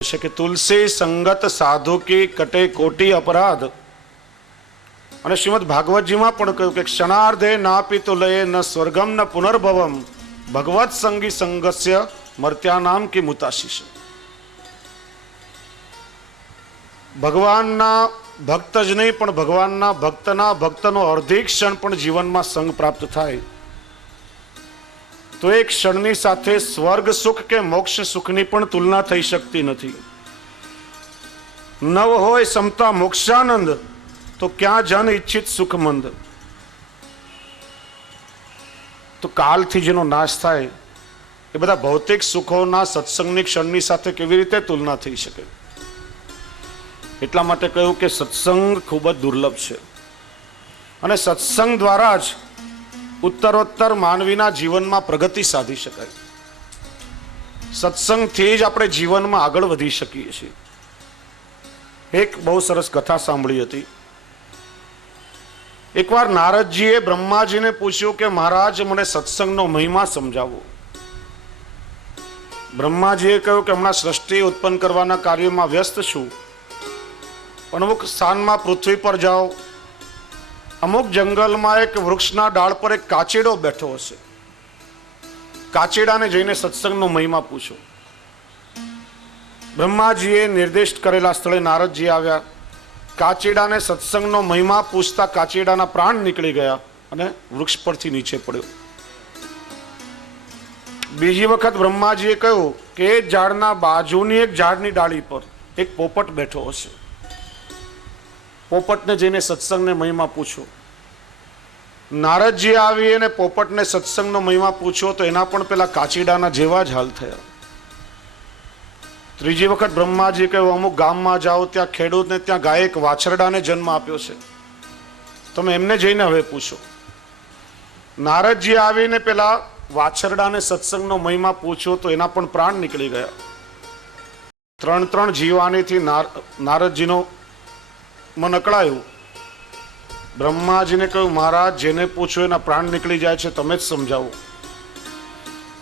છે કે તુલસી સંગત સાધુ કી કટે કોટી અપરાધ। અને શ્રીમદ ભાગવતજીમાં પણ કહ્યું કે ક્ષણાર્ધે નાપી તુલયે ન સ્વર્ગમ ન પુનર્ભવમ ભગવત સંગી સંગસ્ય મર્ત્યાનામ કી મુતાશીષ। ભગવાનના ભક્ત જ નહીં પણ ભગવાનના ભક્તનો અર્ધી ક્ષણ પણ જીવનમાં સંગ પ્રાપ્ત થાય તો એક ક્ષણની સાથે સ્વર્ગ સુખ કે મોક્ષ સુખની પણ તુલના થઈ શકતી નથી। નવ હોય સમતા મોક્ષાનંદ તો ક્યાં જન ઈચ્છિત સુખમંદ। તો કાલથી જેનો નાશ થાય એ બધા ભૌતિક સુખોના સત્સંગની ક્ષણની સાથે કેવી રીતે તુલના થઈ શકે। એટલા માટે કહ્યું કે સત્સંગ ખૂબ જ દુર્લભ છે અને સત્સંગ દ્વારા જ ઉત્તરોત્તર માનવીના જીવનમાં પ્રગતિ સાધી શકાય। સત્સંગથી જ આપણે જીવનમાં આગળ વધી શકીએ છીએ। એક બહુ સરસ કથા સાંભળી હતી। એકવાર નારદજીએ બ્રહ્માજીને પૂછ્યું કે મહારાજ મને સત્સંગનો મહિમા સમજાવો। બ્રહ્માજીએ કહ્યું કે હમણાં સૃષ્ટિ ઉત્પન્ન કરવાના કાર્યમાં વ્યસ્ત છું, પણ અમુક સ્થાનમાં પૃથ્વી પર જાઓ, અમુક જંગલમાં એક વૃક્ષના ડાળ પર એક કાચેડો બેઠો હશે, કાચેડાને જઈને સત્સંગનો મહિમા પૂછો। બ્રહ્માજીએ નિર્દેશ કરેલા સ્થળે નારદજી આવ્યા। કાચેડાને સત્સંગનો મહિમા પૂછતા કાચેડાના પ્રાણ નીકળી ગયા અને વૃક્ષ પરથી નીચે પડ્યો। બીજી વખત બ્રહ્માજીએ કહ્યું કે એ ઝાડના બાજુની એક ઝાડની ડાળી પર એક પોપટ બેઠો હશે, પોપટને જઈને સત્સંગને મહિમા પૂછો। નારદજી આવી અને પોપટને સત્સંગનો મહિમા પૂછ્યો તો એના પણ પેલા કાચીડાના જેવા જ હાલ થયા। ત્રીજી વખત બ્રહ્માજી કહ્યું અમુક ગામમાં જાઓ, ત્યાં ખેડૂતને ત્યાં ગાય એક વાછરડાને જન્મ આપ્યો છે, તમે એમને જઈને હવે પૂછો। નારદજી આવીને પેલા વાછરડાને સત્સંગનો મહિમા પૂછ્યો તો એના પણ પ્રાણ નીકળી ગયા। ત્રણ જીવાનીથી નારદજીનો મન અકળાયું। બ્રહ્માજીને કહ્યું મહારાજ જેને પૂછો એના પ્રાણ નીકળી જાય છે, તમે જ સમજાવો।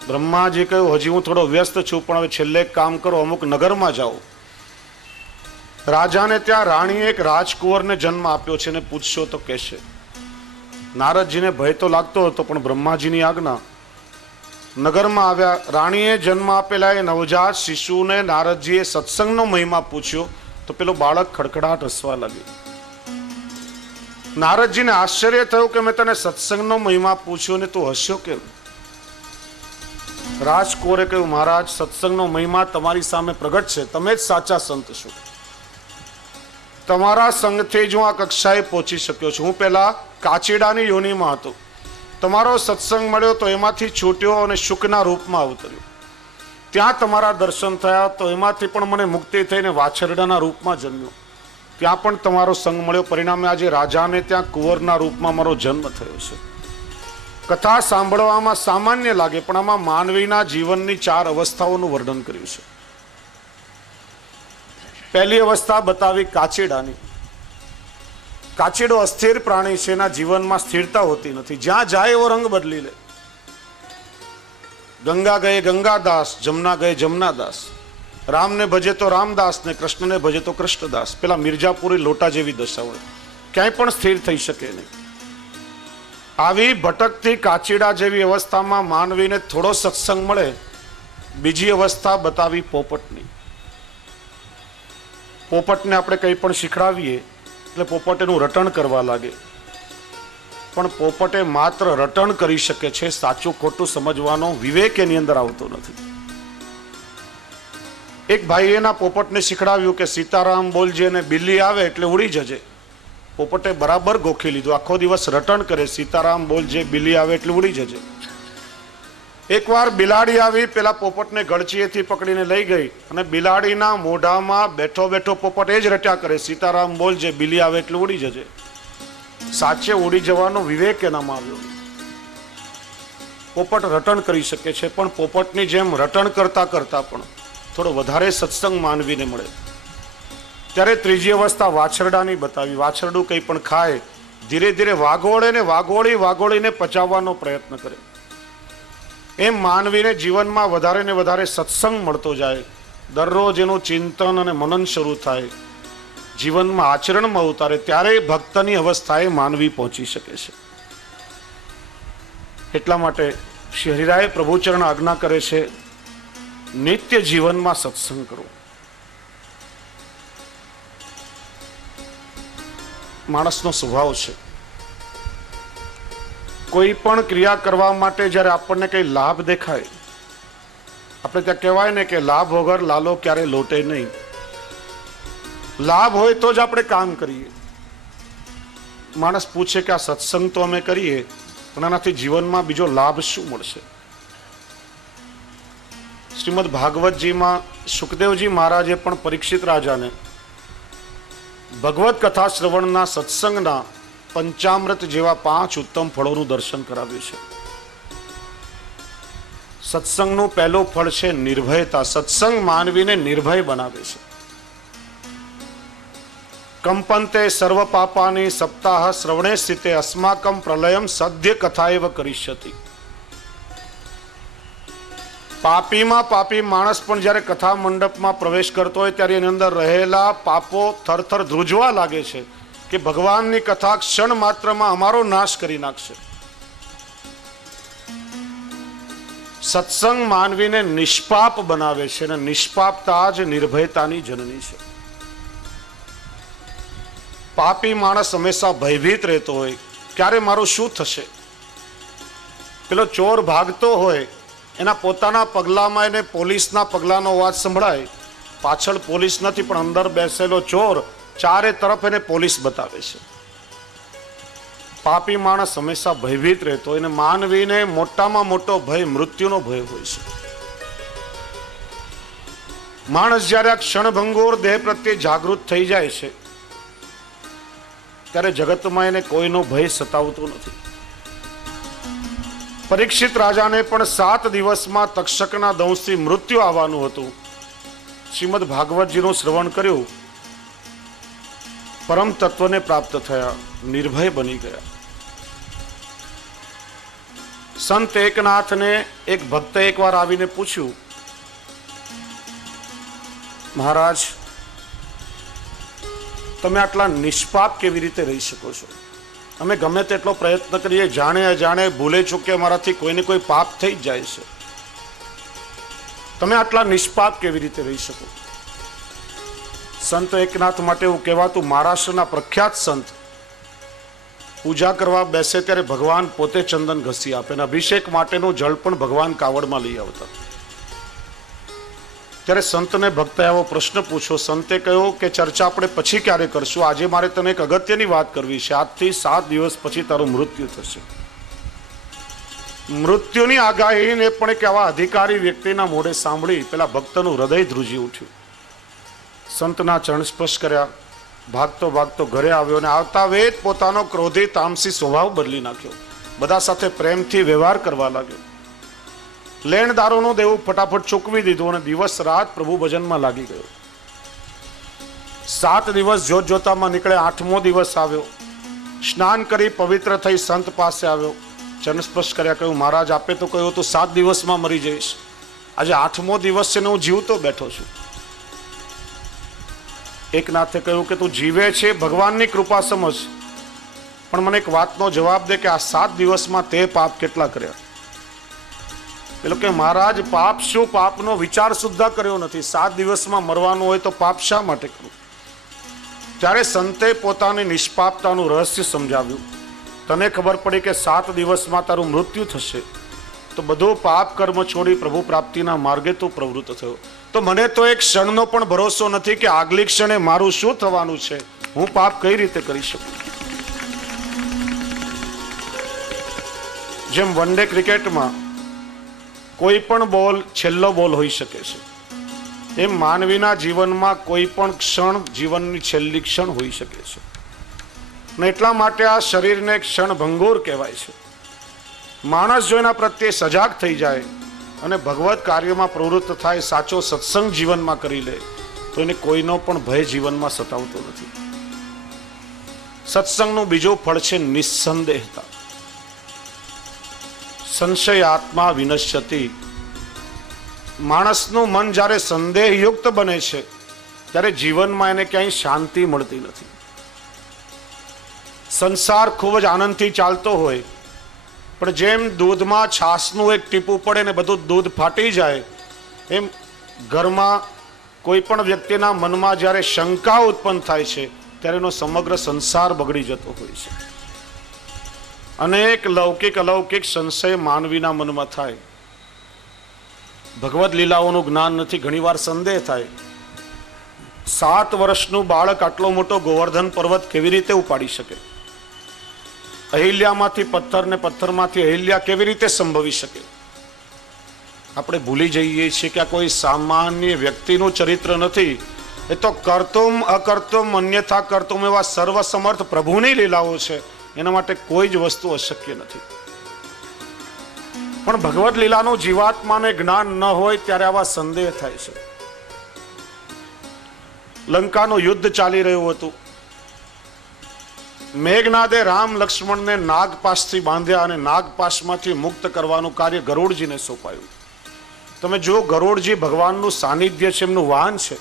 બ્રહ્માજી કહ્યું હજી હું થોડો વ્યસ્ત છું, પણ હવે છેલ્લે એક કામ કરો, અમુક નગરમાં જાઓ, રાજાને ત્યાં રાણીએ એક રાજકુંવરને જન્મ આપ્યો છે ને પૂછશો તો કહેશે। નારદજીને ભય તો લાગતો હતો પણ બ્રહ્માજીની આજ્ઞા। નગરમાં આવ્યા, રાણીએ જન્મ આપેલા એ નવજાત શિશુને નારદજીએ સત્સંગનો મહિમા પૂછ્યો તો પેલો બાળક ખડખડાટ હસવા લાગ્યો। નારદજીને આશ્ચર્ય થયું કે મેં તને સત્સંગનો મહિમા પૂછ્યો ને તું હસ્યો કેમ? રાજકુંવરે કહ્યું મહારાજ સત્સંગનો મહિમા તમારી સામે પ્રગટ છે, તમે જ સાચા સંત છો, તમારા સંગથી જ હું આ કક્ષાએ પહોંચી શક્યો છું। હું પેલા કાચીડાની યોનિમાં હતો, તમારો સત્સંગ મળ્યો તો એમાંથી છૂટ્યો અને શુકના રૂપમાં અવતર્યો, ત્યાં તમારા દર્શન થયા તો એમાંથી પણ મને મુક્તિ થઈને વાછરડાના રૂપમાં જન્મ્યો, ત્યાં પણ તમારો સંગ મળ્યો, પરિણામે આજે રાજાને ત્યાં કુંવરના રૂપમાં મારો જન્મ થયો છે। કથા સાંભળવામાં સામાન્ય લાગે પણ આમાં માનવીના જીવનની 4 અવસ્થાઓનું વર્ણન કર્યું છે। પહેલી અવસ્થા બતાવી કાચેડાની। કાચેડો અસ્થિર પ્રાણી છે, એના જીવનમાં સ્થિરતા હોતી નથી, જ્યાં જાય એવો રંગ બદલી લે। ગંગા ગયે ગંગાદાસ, જમના ગયે જમનાદાસ, રામને ભજે તો રામદાસ ને કૃષ્ણને ભજે તો કૃષ્ણદાસ। પેલા મિર્જાપુરી લોટા જેવી દશા હોય, ક્યાંય પણ સ્થિર થઈ શકે નહીં। આવી ભટકતી કાચીડા જેવી અવસ્થામાં માનવીને થોડો સત્સંગ મળે। બીજી અવસ્થા બતાવી પોપટની। પોપટને આપણે કંઈ પણ શીખડાવીએ એટલે પોપટ એનું રટણ કરવા લાગે, પણ પોપટે માત્ર રટણ કરી શકે છે, સાચું ખોટું સમજવાનો વિવેક એની અંદર આવતો નથી। એક ભાઈએ એના પોપટને શીખડાવ્યું કે સીતારામ બોલજે અને બિલ્લી આવે એટલે ઉડી જજે। પોપટે બરાબર ગોખી લીધું, આખો દિવસ રટણ કરે, સીતારામ બોલજે બિલ્લી આવે એટલે ઉડી જજે। એકવાર બિલાડી આવી, પેલા પોપટને ગળચીએથી પકડીને લઈ ગઈ અને બિલાડીના મોઢામાં બેઠો બેઠો પોપટ એ જ રટ્યા કરે, સીતારામ બોલજે બિલ્લી આવે એટલે ઉડી જજે। સાચે ઉડી જવાનો વિવેક એનામાં આવ્યો। પોપટ રટણ કરી શકે છે, પણ પોપટની જેમ રટણ કરતા કરતા પણ થોડો વધારે સત્સંગ માનવીને મળે। ત્યારે ત્રીજી અવસ્થા વાછરડાની બતાવી। વાછરડું કંઈ પણ ખાય, ધીરે ધીરે વાગોળે ને વાગોળીને પચાવવાનો પ્રયત્ન કરે। એમ માનવીને જીવનમાં વધારે ને વધારે સત્સંગ મળતો જાય દરરોજ એનું ચિંતન અને મનન શરૂ થાય, જીવનમાં આચરણમાં ઉતારે, ત્યારે ભક્તની અવસ્થાએ માનવી પહોંચી શકે છે. એટલા માટે શ્રી હરિરાય પ્રભુચરણ આજ્ઞા કરે છે, નિત્ય જીવનમાં સત્સંગ કરો. માણસનો સ્વભાવ છે, કોઈ પણ ક્રિયા કરવા માટે જ્યારે આપણને કઈ લાભ દેખાય, આપણે ત્યાં કહેવાય ને કે લાભ વગર લાલો ક્યારે લોટે નહીં. લાભ હોય તો જ આપણે કામ કરીએ. માણસ પૂછે કે આ સત્સંગ તો અમે કરીએ, પણ આનાથી જીવનમાં બીજો લાભ શું મળશે? શ્રીમદ ભાગવતજીમાં સુખદેવજી મહારાજે પણ પરીક્ષિત રાજાને ભગવત કથા શ્રવણના સત્સંગના પંચામૃત જેવા 5 ઉત્તમ ફળોનું દર્શન કરાવ્યું છે. સત્સંગનું પહેલું ફળ છે નિર્ભયતા. સત્સંગ માનવીને નિર્ભય બનાવે છે. કંપંતે સર્વ પાપાની સપ્તાહ શ્રવણે સ્થિતે અસ્માકમ પ્રલયમ સદ્ય કથાએવ કરિષ્યતિ. પાપીમાં પાપી માણસ પણ જ્યારે કથા મંડપમાં પ્રવેશ કરતો હોય ત્યારે એની અંદર રહેલા પાપો થરથર ધ્રુજવા લાગે છે કે ભગવાનની કથા ક્ષણ માત્રમાં અમારો નાશ કરી નાખશે. સત્સંગ માનવીને નિષ્પાપ બનાવે છે અને નિષ્પાપતા જ નિર્ભયતાની જનની છે. પાપી માણસ હંમેશા ભયભીત રહેતો હોય, ક્યારે મારું શું થશે? પેલો ચોર ભાગતો હોય, એના પોતાના પગલામાં એને પોલીસના પગલાનો અવાજ સંભળાય, પાછળ પોલીસ નથી પણ અંદર બેસેલો ચોર ચારે તરફ એને પોલીસ બતાવે છે. પાપી માણસ હંમેશા ભયભીત રહેતો હોય, અને માનવીને મોટામાં મોટો ભય મૃત્યુનો ભય હોય છે. માણસ જ્યારે આ ક્ષણભંગુર દેહ પ્રત્યે જાગૃત થઈ જાય છે ત્યારે જગતમાં એને કોઈનો ભય સતાવતો નથી. પરીક્ષિત રાજાને પણ 7 દિવસમાં તક્ષકના દંશથી મૃત્યુ આવવાનું હતું. શ્રીમદ ભાગવતજીનું શ્રવણ કર્યું, પરમ તત્વને પ્રાપ્ત થયા, નિર્ભય બની ગયા. સંત એકનાથને એક ભક્તે એકવાર આવીને પૂછ્યું, મહારાજ, તમે આટલા નિષ્પાપ કેવી રીતે રહી શકો છો? અમે ગમે તેટલો પ્રયત્ન કરીએ, જાણે અજાણે ભૂલે ચૂકે અમારાથી કોઈને કોઈ પાપ થઈ જ જાય છે. તમે આટલા નિષ્પાપ કેવી રીતે રહી શકો? સંત એકનાથ માટે એવું કહેવાતું, મહારાષ્ટ્રના પ્રખ્યાત સંત પૂજા કરવા બેસે ત્યારે ભગવાન પોતે ચંદન ઘસી આપે, અને અભિષેક માટેનું જળ પણ ભગવાન કાવડમાં લઈ આવતા. ત્યારે સંતને ભક્તે આવો પ્રશ્ન પૂછ્યો. સંતે કહ્યું કે ચર્ચા આપણે પછી ક્યારે કરશું, આજે મારે તને એક અગત્યની વાત કરવી છે. આજથી 7 દિવસ પછી તારું મૃત્યુ થશે. મૃત્યુની આગાહીને પણ એક આવા અધિકારી વ્યક્તિના મોઢે સાંભળી પેલા ભક્તનું હૃદય ધ્રુજી ઉઠ્યું. સંતના ચરણ સ્પર્શ કર્યા, ભાગતો ભાગતો ઘરે આવ્યો, અને આવતા વેત પોતાનો ક્રોધી તામસી સ્વભાવ બદલી નાખ્યો. બધા સાથે પ્રેમથી વ્યવહાર કરવા લાગ્યો. લેણદારોનું દેવું ફટાફટ ચૂકવી દીધું અને દિવસ રાત પ્રભુ ભજનમાં લાગી ગયો. 7 દિવસ જોત જોતામાં નીકળે, 8મો દિવસ આવ્યો. સ્નાન કરી પવિત્ર થઈ સંત પાસે આવ્યો, ચરણ સ્પર્શ કર્યા, કહ્યું, મહારાજ આપે તો કહ્યું તો 7 દિવસમાં મરી જઈશ, આજે 8મો દિવસ છે ને હું જીવતો બેઠો છું. એકનાથે કહ્યું કે તું જીવે છે ભગવાનની કૃપા સમજ, પણ મને એક વાતનો જવાબ દે કે આ 7 દિવસમાં તે પાપ કેટલા કર્યા? પેલો કે મહારાજ, પાપ શું, પાપનો વિચાર સુદ્ધા કર્યો નથી. 7 દિવસમાં મરવાનું હોય તો પાપ શા માટે કરવું? ત્યારે સંતે પોતાની નિષ્પાપતાનું રહસ્ય સમજાવ્યું. તને ખબર પડી કે 7 દિવસમાં તારું મૃત્યુ થશે, તો બધું પાપ કર્મ છોડી પ્રભુ પ્રાપ્તિના માર્ગે તું પ્રવૃત્ત થયો. તો મને તો એક ક્ષણનો પણ ભરોસો નથી કે આગલી ક્ષણે મારું શું થવાનું છે. હું પાપ કઈ રીતે કરી શકું? જેમ વન ડે ક્રિકેટમાં કોઈ પણ બોલ છેલ્લો બોલ હોઈ શકે છે, એમ માનવીના જીવનમાં કોઈ પણ ક્ષણ જીવનની છેલ્લી ક્ષણ હોઈ શકે છે. ને એટલા માટે આ શરીરને ક્ષણ ભંગુર કહેવાય છે. માણસ જો એના પ્રત્યે સજાગ થઈ જાય અને ભગવત કાર્યમાં પ્રવૃત્ત થાય, સાચો સત્સંગ જીવનમાં કરી લે, તો એને કોઈનો પણ ભય જીવનમાં સતાવતો નથી. સત્સંગનું બીજું ફળ છે નિસ્સંદેહતા. સંશય આત્મા વિનશ્યતિ. માણસનું મન જ્યારે સંદેહયુક્ત બને છે ત્યારે જીવનમાં એને ક્યાંય શાંતિ મળતી નથી. સંસાર ખૂબ જ આનંદથી ચાલતો હોય, પણ જેમ દૂધમાં છાશનું એક ટીપું પડે ને બધું દૂધ ફાટી જાય, એમ ઘરમાં કોઈ પણ વ્યક્તિના મનમાં જ્યારે શંકા ઉત્પન્ન થાય છે ત્યારે એનો સમગ્ર સંસાર બગડી જતો હોય છે. અનેક લૌકિક અલૌકિક સંશય માનવીના મનમાં થાય. ભગવદ લીલાઓનું જ્ઞાન નથી, ઘણીવાર સંદેહ થાય. 7 વર્ષનું બાળક આટલો મોટો ગોવર્ધન પર્વત કેવી રીતે ઉપાડી શકે? અહિલ્યામાંથી પથ્થર ને પથ્થરમાંથી અહિલ્યા કેવી રીતે સંભવી શકે? આપણે ભૂલી જઈએ છીએ કે આ કોઈ સામાન્ય વ્યક્તિનું ચરિત્ર નથી. એ તો કર્તુમ અકર્તુમ અન્યથા કર્તુમ એવા સર્વસમર્થ પ્રભુની લીલાઓ છે. એના માટે કોઈ જ વસ્તુ અશક્ય નથી. પણ ભગવદ લીલાનું જીવાત્માને જ્ઞાન ન હોય ત્યારે આવા સંદેહ થાય છે. લંકાનું યુદ્ધ ચાલી રહ્યું હતું. મેઘનાદે રામ લક્ષ્મણને નાગપાશથી બાંધ્યા અને નાગપાશમાંથી મુક્ત કરવાનું કાર્ય ગરુડજીને સોંપાયું. તમે જો ગરુડજી ભગવાનનું સાનિધ્ય છે, એમનું વાહન છે,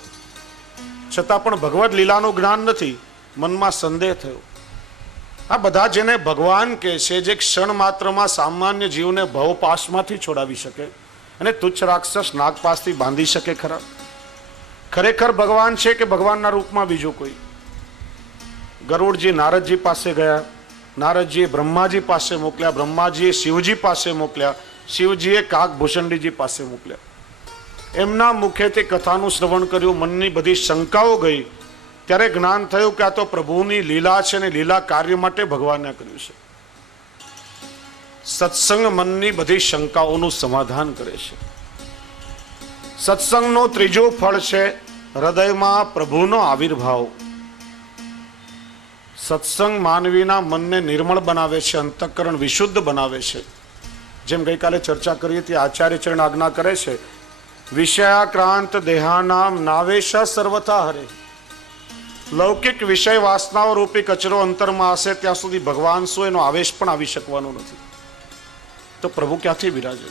છતાં પણ ભગવદ લીલાનું જ્ઞાન નથી. મનમાં સંદેહ થયો. આ બધા જેને ભગવાન કહે છે, જે ક્ષણ માત્રમાં સામાન્ય જીવને ભવપાશમાંથી છોડાવી શકે અને તુચ્છ રાક્ષસ નાગપાશથી બાંધી શકે ખરા? ખરેખર ભગવાન છે કે ભગવાનના રૂપમાં બીજું કોઈ? ગરુડજી નારદજી પાસે ગયા. નારદજીએ બ્રહ્માજી પાસે મોકલ્યા. બ્રહ્માજીએ શિવજી પાસે મોકલ્યા. શિવજીએ કાગભૂષણજીજી પાસે મોકલ્યા. એમના મુખેથી કથાનું શ્રવણ કર્યું. મનની બધી શંકાઓ ગઈ. ત્યારે જ્ઞાન થયું કે આ તો પ્રભુની લીલા છે ને લીલા કાર્ય માટે ભગવાને કર્યું છે. સત્સંગ મનની બધી શંકાઓનું સમાધાન કરે છે. સત્સંગનું ત્રીજું ફળ છે હૃદયમાં પ્રભુનો આવિર્ભાવ. સત્સંગ માનવીના મનને નિર્મળ બનાવે છે, અંતઃકરણ વિશુદ્ધ બનાવે છે. જેમ ગઈકાલે ચર્ચા કરી હતી, આચાર્ય ચરણ આજ્ઞા કરે છે, વિષયાક્રાંત દેહાનામ નાવેશ સર્વથા હરે. લૌકિક વિષય વાસનાઓ રૂપી કચરો અંતરમાં હશે ત્યાં સુધી ભગવાન શું એનો આવેશ પણ આવી શકવાનો નથી. તો પ્રભુ ક્યાંથી બિરાજે?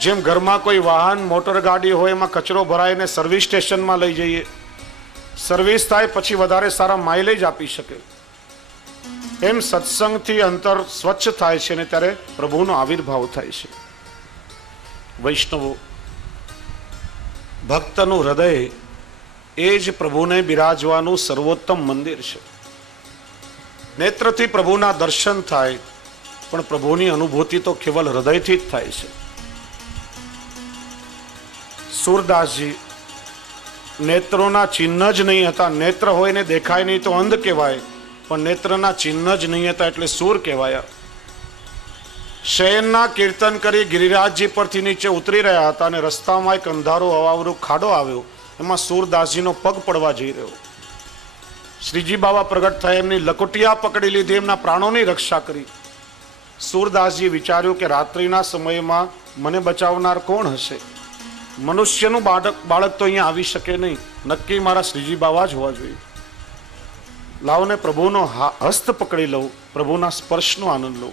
જેમ ઘરમાં કોઈ વાહન મોટર ગાડી હોય, એમાં કચરો ભરાઈને સર્વિસ સ્ટેશનમાં લઈ જઈએ, સર્વિસ થાય પછી વધારે સારા માઇલેજ આપી શકે, એમ સત્સંગથી અંતર સ્વચ્છ થાય છે ને ત્યારે પ્રભુનો આવિર્ભાવ થાય છે. વૈષ્ણવો, ભક્તનું હૃદય એ જ પ્રભુને બિરાજવાનું સર્વોત્તમ મંદિર છે. નેત્રથી પ્રભુના દર્શન થાય, પણ પ્રભુની અનુભૂતિ તો કેવલ હૃદયથી જ થાય છે. સુરદાસજી નેત્રોના ચિહ્ન જ નહીં હતા. નેત્ર હોય ને દેખાય નહીં તો અંધ કહેવાય, પણ નેત્રના ચિહ્ન જ નહીં હતા એટલે સૂર કહેવાયા. શયનના કીર્તન કરી ગિરિરાજજી પરથી નીચે ઉતરી રહ્યા હતા અને રસ્તામાં એક અંધારો અવાવરું ખાડો આવ્યો. એમાં સુરદાસજીનો પગ પડવા જઈ રહ્યો. શ્રીજી બાબા પ્રગટ થયા, એમની લકોટિયા પકડી લીધી, એમના પ્રાણોની રક્ષા કરી. સુરદાસજી વિચાર્યું કે રાત્રિના સમયમાં મને બચાવનાર કોણ હશે? મનુષ્યનું બાળક તો અહીંયા આવી શકે નહીં, નક્કી મારા શ્રીજી બાબા જ હોવા જોઈએ. લાવને પ્રભુનો હસ્ત પકડી લઉં, પ્રભુના સ્પર્શનો આનંદ લઉં.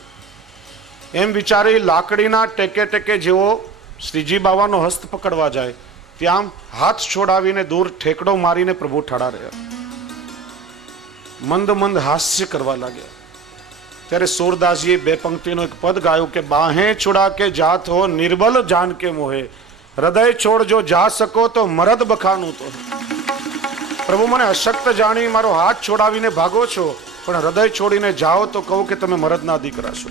એમ વિચારી લાકડીના ટેકે ટેકે જેવો શ્રીજી બાબાનો હસ્ત પકડવા જાય, ત્યાં હાથ છોડાવીને દૂર ઠેકડો મારીને પ્રભુ ઠાડા રહ્યા. મંદ મંદ હાસ્ય કરવા લાગ્યા. ત્યારે સુરદાસજીએ 2 પંક્તિનો એક પદ ગાયું કે બાહે છુડા કે જાત હો નિર્બલ જાન કે મોહે, હૃદય છોડ જો જા શકો તો મરદ બખાનું તો. પ્રભુ, મને અશક્ત જાણી મારો હાથ છોડાવીને ભાગો છો, પણ હૃદય છોડીને જાઓ તો કહું કે તમે મરદના દીકરા છો.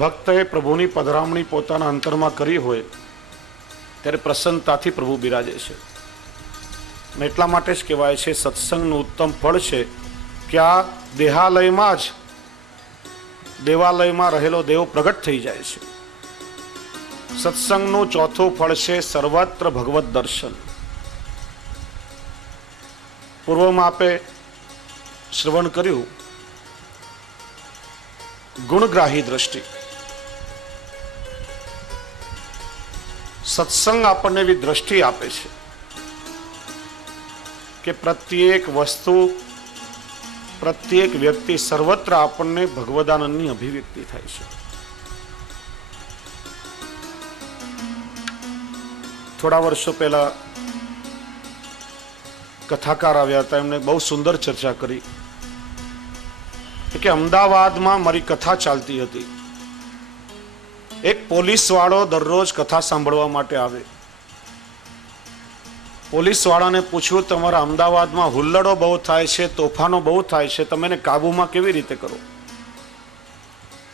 ભક્તએ પ્રભુની પધરામણી પોતાના અંતરમાં કરી હોય ત્યારે પ્રસન્નતાથી પ્રભુ બિરાજે છે. એટલા માટે જ કહેવાય છે સત્સંગનું ઉત્તમ ફળ છે કે આ દેહાલયમાં જ દેવાલયમાં રહેલો દેવ પ્રગટ થઈ જાય છે. સત્સંગનું ચોથું ફળ છે સર્વત્ર ભગવત દર્શન. પૂર્વમાં આપે શ્રવણ કર્યું ગુણગ્રાહી દ્રષ્ટિ. સત્સંગ આપણને એવી દ્રષ્ટિ આપે છે કે પ્રત્યેક વસ્તુ, પ્રત્યેક વ્યક્તિ, સર્વત્ર આપણને ભગવદાનંદની અભિવ્યક્તિ થાય છે. થોડા વર્ષો પહેલા કથાકાર આવ્યા હતા, એમને બહુ સુંદર ચર્ચા કરી કે અમદાવાદમાં મારી કથા ચાલતી હતી. એક પોલીસ વાળો દરરોજ કથા સાંભળવા માટે આવે. પોલીસ વાળાને પૂછ્યું, તમારા અમદાવાદમાં હુલ્લડો બહુ થાય છે, તોફાનો બહુ થાય છે, તમે એને કાબુમાં કેવી રીતે કરો?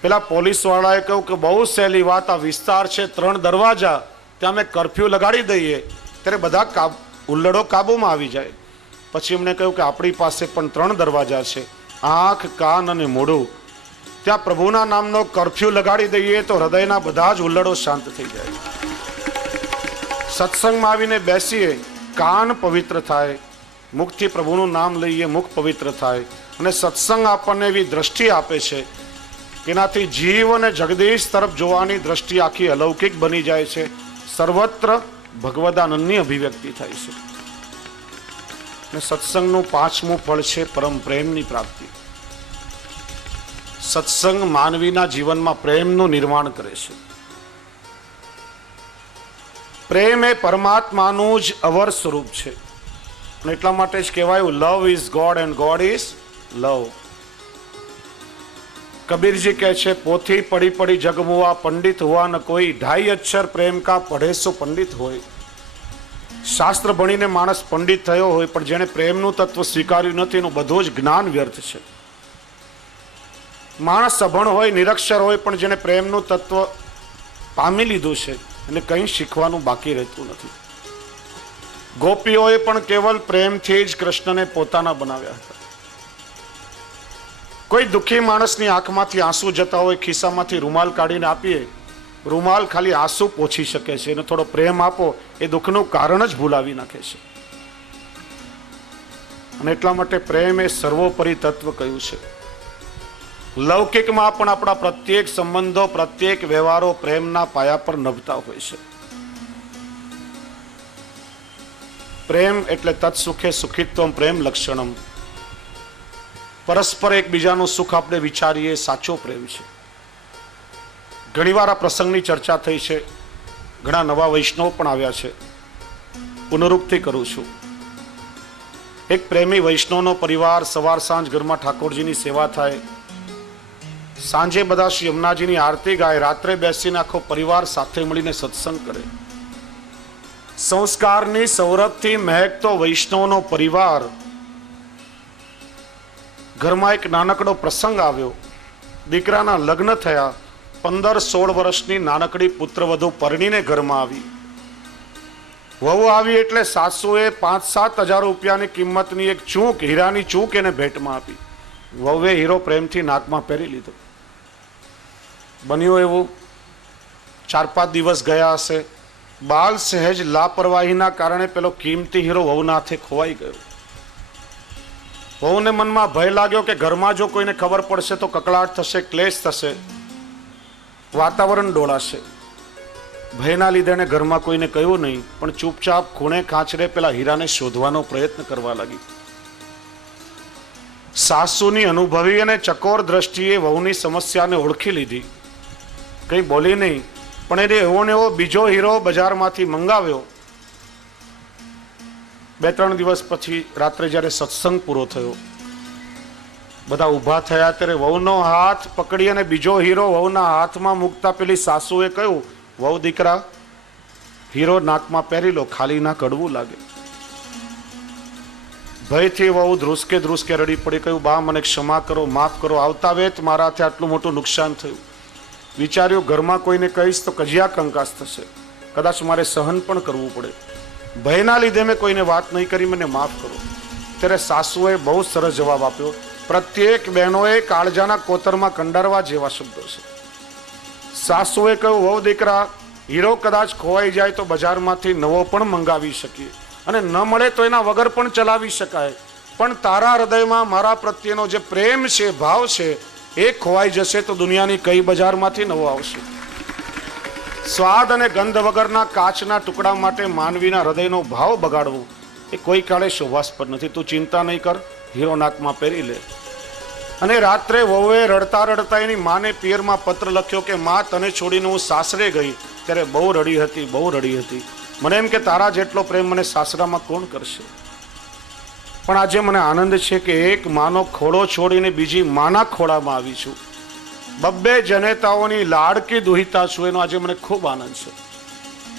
પેલા પોલીસ વાળાએ કહ્યું કે બહુ સહેલી વાત, આ વિસ્તાર છે 3 દરવાજા, ત્યાં અમે કર્ફ્યુ લગાડી દઈએ ત્યારે બધા હુલ્લડો કાબુમાં આવી જાય. પછી એમણે કહ્યું કે આપણી પાસે પણ 3 દરવાજા છે, આંખ, કાન અને મોઢું. ત્યાં પ્રભુના નામનો કર્ફ્યુ લગાડી દઈએ તો હૃદયના બધા જ હુલ્લડો શાંત થઈ જાય. સત્સંગમાં આવીને બેસીએ, કાન પવિત્ર થાય, મુખથી પ્રભુનું નામ લઈએ, મુખ પવિત્ર થાય. અને સત્સંગ આપણને એવી દ્રષ્ટિ આપે છે કે એનાથી જીવ અને જગદીશ તરફ જોવાની દ્રષ્ટિ આખી અલૌકિક બની જાય છે. સર્વત્ર ભગવદાનંદની અભિવ્યક્તિ થાય છે. અને સત્સંગનું 5મું ફળ છે પરમ પ્રેમની પ્રાપ્તિ. સત્સંગ માનવીના જીવનમાં પ્રેમનું નિર્માણ કરે છે. પ્રેમ એ પરમાત્માનું જ અવર સ્વરૂપ છે. અને એટલા માટે જ કહેવાયું, love is God and God is લવ. કબીરજી કહે છે, પોથી પડી પડી જગમુઆ, પંડિત હુઆ ન કોઈ, 2.5 અક્ષર પ્રેમ કા પઢે સો પંડિત હોય. શાસ્ત્ર ભણીને માણસ પંડિત થયો હોય, પણ જેણે પ્રેમનું તત્વ સ્વીકાર્યું નથી એનું બધું જ જ્ઞાન વ્યર્થ છે. માણસ અભણ હોય, નિરક્ષર હોય, પણ જેણે પ્રેમનું તત્વ પામી લીધું છે એને કંઈ શીખવાનું બાકી રહેતું નથી. ગોપીઓએ પણ કેવલ પ્રેમથી જ કૃષ્ણને પોતાના બનાવ્યા હતા. કોઈ દુઃખી માણસની આંખમાંથી આંસુ જતા હોય, ખિસ્સામાંથી રૂમાલ કાઢીને આપીએ, રૂમાલ ખાલી આંસુ પોછી શકે છે. એને થોડો પ્રેમ આપો, એ દુઃખનું કારણ જ ભૂલાવી નાખે છે. અને એટલા માટે પ્રેમ એ સર્વોપરી તત્વ કહ્યું છે. લૌકિકમાં પણ આપણા પ્રત્યેક સંબંધો, પ્રત્યેક વ્યવહારો પ્રેમના પાયા પર નભતા હોય છે. પ્રેમ એટલે તત્સુખે સુખિત્વમ પ્રેમ લક્ષણમ. પરસ્પર એકબીજાનું સુખ આપણે વિચારીએ, સાચો પ્રેમ છે. ઘણીવાર આ પ્રસંગની ચર્ચા થઈ છે, ઘણા નવા વૈષ્ણવ પણ આવ્યા છે. પુનરુક્તિ કરું છું. એક પ્રેમી વૈષ્ણવનો પરિવાર સવાર સાંજ ઘરમાં ઠાકોરજીની સેવા થાય, સાંજે બધા શ્રી યમુનાજીની આરતી ગાય, રાત્રે બેસીને આખો પરિવાર સાથે મળીને સત્સંગ કરે. સંસ્કારની સૌરભથી મહેકતો વૈષ્ણવનો પરિવાર, ઘરમાં એક નાનકડો પ્રસંગ આવ્યો. દીકરાના લગ્ન થયા. 15-16 વર્ષની નાનકડી પુત્રવધુ પરણીને ઘરમાં આવી. વહુ આવી એટલે સાસુએ 5-7 હજાર રૂપિયાની કિંમતની એક ચૂંક, હીરાની ચૂંક એને ભેટમાં આપી. વહુએ હીરો પ્રેમથી નાકમાં પહેરી લીધો. બન્યું એવું, 4-5 દિવસ ગયા હશે, બાલ સહેજ લાપરવાહીના કારણે પેલો કિંમતી હીરો વહુના હાથે ખોવાઈ ગયો. વહુને મનમાં ભય લાગ્યો કે ઘરમાં જો કોઈને ખબર પડશે તો કકળાટ થશે, ક્લેશ થશે, વાતાવરણ ડોળાશે. ભયના લીધે એને ઘરમાં કોઈને કહ્યું નહીં, પણ ચૂપચાપ ખૂણે ખાંચરે પેલા હીરાને શોધવાનો પ્રયત્ન કરવા લાગી. સાસુની અનુભવી અને ચકોર દ્રષ્ટિએ વહુની સમસ્યાને ઓળખી લીધી. કંઈ બોલી નહીં, પણ એને એવો ને એવો બીજો હીરો બજારમાંથી મંગાવ્યો. 2-3 દિવસ પછી રાત્રે જ્યારે સત્સંગ પૂરો થયો, બધા ઊભા થયા ત્યારે વહુનો હાથ પકડી અને બીજો હીરો વહુના હાથમાં મૂકતા પેલી સાસુએ કહ્યું, વહુ દીકરા, હીરો નાકમાં પહેરી લો, ખાલી ના કડવું લાગે. ભયથી વહુ ધ્રુસકે ધ્રુસકે રડી પડી. કહ્યું, બા મને ક્ષમા કરો, માફ કરો, આવતા વેત મારાથી આટલું મોટું નુકસાન થયું. વિચાર્યું ઘરમાં કોઈને કહીશ તો કજિયા કંકાસ થશે, કદાચ મારે સહન પણ કરવું પડે. ભયના લીધે મેં કોઈને વાત નહીં કરી, મને માફ કરો. ત્યારે સાસુએ બહુ સરસ જવાબ આપ્યો. પ્રત્યેક બહેનોએ કાળજાના કોતરમાં કંડારવા જેવા શબ્દો છે. સાસુએ કહ્યું, વહુ દીકરા, હીરો કદાચ ખોવાઈ જાય તો બજારમાંથી નવો પણ મંગાવી શકીએ, અને ન મળે તો એના વગર પણ ચલાવી શકાય, પણ તારા હૃદયમાં મારા પ્રત્યેનો જે પ્રેમ છે, ભાવ છે, એ ખોવાઈ જશે તો દુનિયાની કઈ બજારમાંથી નવો આવશે. સ્વાદ અને ગંધ વગરના કાચના ટુકડા માટે માનવીના હૃદયનો ભાવ બગાડવો એ કોઈ કાળે શોભાસ્પદ નથી. તું ચિંતા નહીં કર, હીરો નાકમાં પહેરી લે. અને રાત્રે વહુએ રડતા રડતા એની માને પિયરમાં પત્ર લખ્યો કે માં, તને છોડીને હું સાસરે ગઈ ત્યારે બહુ રડી હતી, બહુ રડી હતી. મને એમ કે તારા જેટલો પ્રેમ મને સાસરામાં કોણ કરશે? પણ આજે મને આનંદ છે કે એક માનો ખોળો છોડીને બીજી માના ખોળામાં આવી છું. બબ્બે જનેતાઓની લાડકી દુહિતા છું, એનો આજે મને ખૂબ આનંદ છે.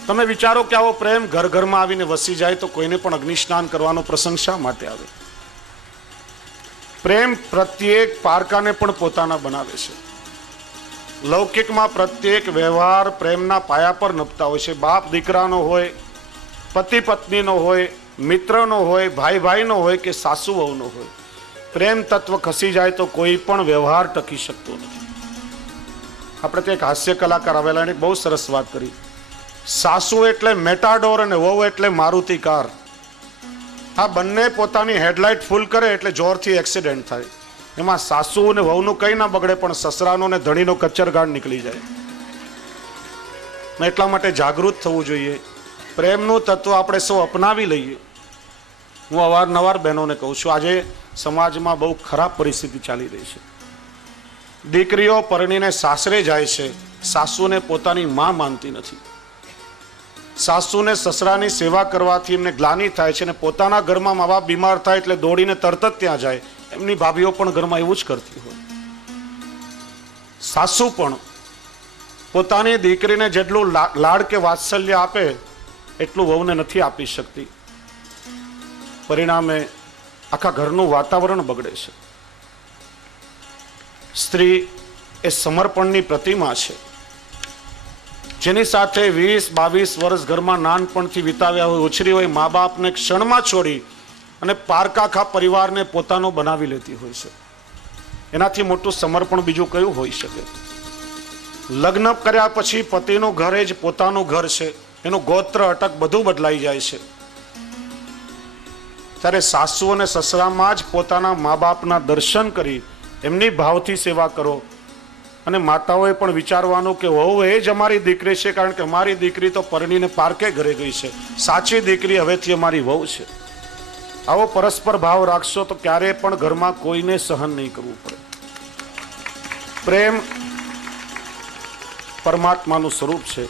તમે વિચારો કે આવો પ્રેમ ઘર ઘરમાં આવીને વસી જાય તો કોઈને પણ અગ્નિ સ્નાન કરવાનો પ્રસંગ શા માટે આવે? પ્રેમ પ્રત્યેક પારકાને પણ પોતાના બનાવે છે. લૌકિકમાં પ્રત્યેક વ્યવહાર પ્રેમના પાયા પર નપતા હોય છે. બાપ દીકરાનો હોય, પતિ પત્નીનો હોય, મિત્રનો હોય, ભાઈ ભાઈનો હોય કે સાસુ વહુનો હોય, પ્રેમ તત્વ ખસી જાય તો કોઈ પણ વ્યવહાર ટકી શકતો નથી. આપણે ત્યાં એક હાસ્ય કલાકાર આવેલા એને બહુ સરસ વાત કરી. સાસુ એટલે મેટાડોર અને વહુ એટલે મારુતિ કાર. આ બંને પોતાની હેડલાઇટ ફૂલ કરે એટલે જોરથી એક્સિડન્ટ થાય. એમાં સાસુ અને વહુનું કંઈ ના બગડે, પણ સસરાનો ને ધણીનો કચ્ચરગાળ નીકળી જાય. એટલા માટે જાગૃત થવું જોઈએ. પ્રેમનું તત્વ આપણે સૌ અપનાવી લઈએ. હું અવારનવાર બહેનોને કહું છું, આજે સમાજમાં બહુ ખરાબ પરિસ્થિતિ ચાલી રહી છે. દીકરીઓ પરણીને સાસરે જાય છે, સાસુને પોતાની માં માનતી નથી. સાસુને સસરાની સેવા કરવાથી એમને ગ્લાનિ થાય છે, અને પોતાના ઘરમાં મા બાપ બીમાર થાય એટલે દોડીને તરત જ ત્યાં જાય. એમની ભાભીઓ પણ ઘરમાં એવું જ કરતી હોય. સાસુ પણ પોતાની દીકરીને જેટલું લાડ કે વાત્સલ્ય આપે એટલું વહુને નથી આપી શકતી. પરિણામે આખા ઘરનું વાતાવરણ બગડે છે. સ્ત્રી એ સમર્પણની પ્રતિમા છે, જેની સાથે 20-22 વર્ષ ઘરમાં નાનપણથી વિતાવ્યા હોય, ઉછરી હોય, મા બાપને ક્ષણમાં છોડી અને પારકાખા પરિવારને પોતાનો બનાવી લેતી હોય છે. એનાથી મોટું સમર્પણ બીજું કયું હોઈ શકે? લગ્ન કર્યા પછી પતિનું ઘર જ પોતાનું ઘર છે. એનું ગોત્ર અટક બધું બદલાઈ જાય છે. ત્યારે સાસુ અને સસરામાં જ પોતાના મા બાપના દર્શન કરી એમની ભાવથી સેવા કરો. અને માતાઓએ પણ વિચારવાનું કે વહુ એ જ અમારી દીકરી છે, કારણ કે અમારી દીકરી તો પરણીને પારકે ઘરે ગઈ છે. સાચી દીકરી હવેથી અમારી વહુ છે. આવો પરસ્પર ભાવ રાખશો તો ક્યારેય પણ ઘરમાં કોઈને સહન નહીં કરવું પડે. પ્રેમ પરમાત્માનું સ્વરૂપ છે,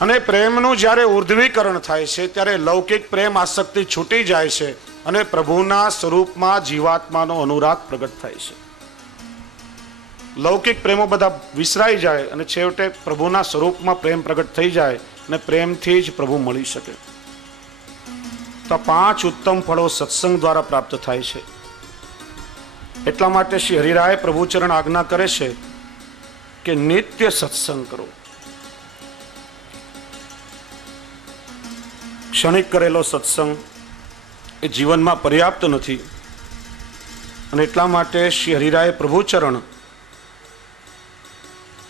અને પ્રેમનું જ્યારે ઉર્ધ્વીકરણ થાય છે ત્યારે લૌકિક પ્રેમ આસક્તિ છૂટી જાય છે અને પ્રભુના સ્વરૂપમાં જીવાત્માનો અનુરાગ પ્રગટ થાય છે. લૌકિક પ્રેમો બધા વિસરાઈ જાય અને છેવટે પ્રભુના સ્વરૂપમાં પ્રેમ પ્રગટ થઈ જાય અને પ્રેમથી જ પ્રભુ મળી શકે. તો 5 ઉત્તમ ફળો સત્સંગ દ્વારા પ્રાપ્ત થાય છે. એટલા માટે શ્રી હરિરાય પ્રભુચરણ આજ્ઞા કરે છે કે નિત્ય સત્સંગ કરો. ક્ષણિક કરેલો સત્સંગ એ જીવનમાં પર્યાપ્ત નથી, અને એટલા માટે શ્રી હરિરાય પ્રભુચરણ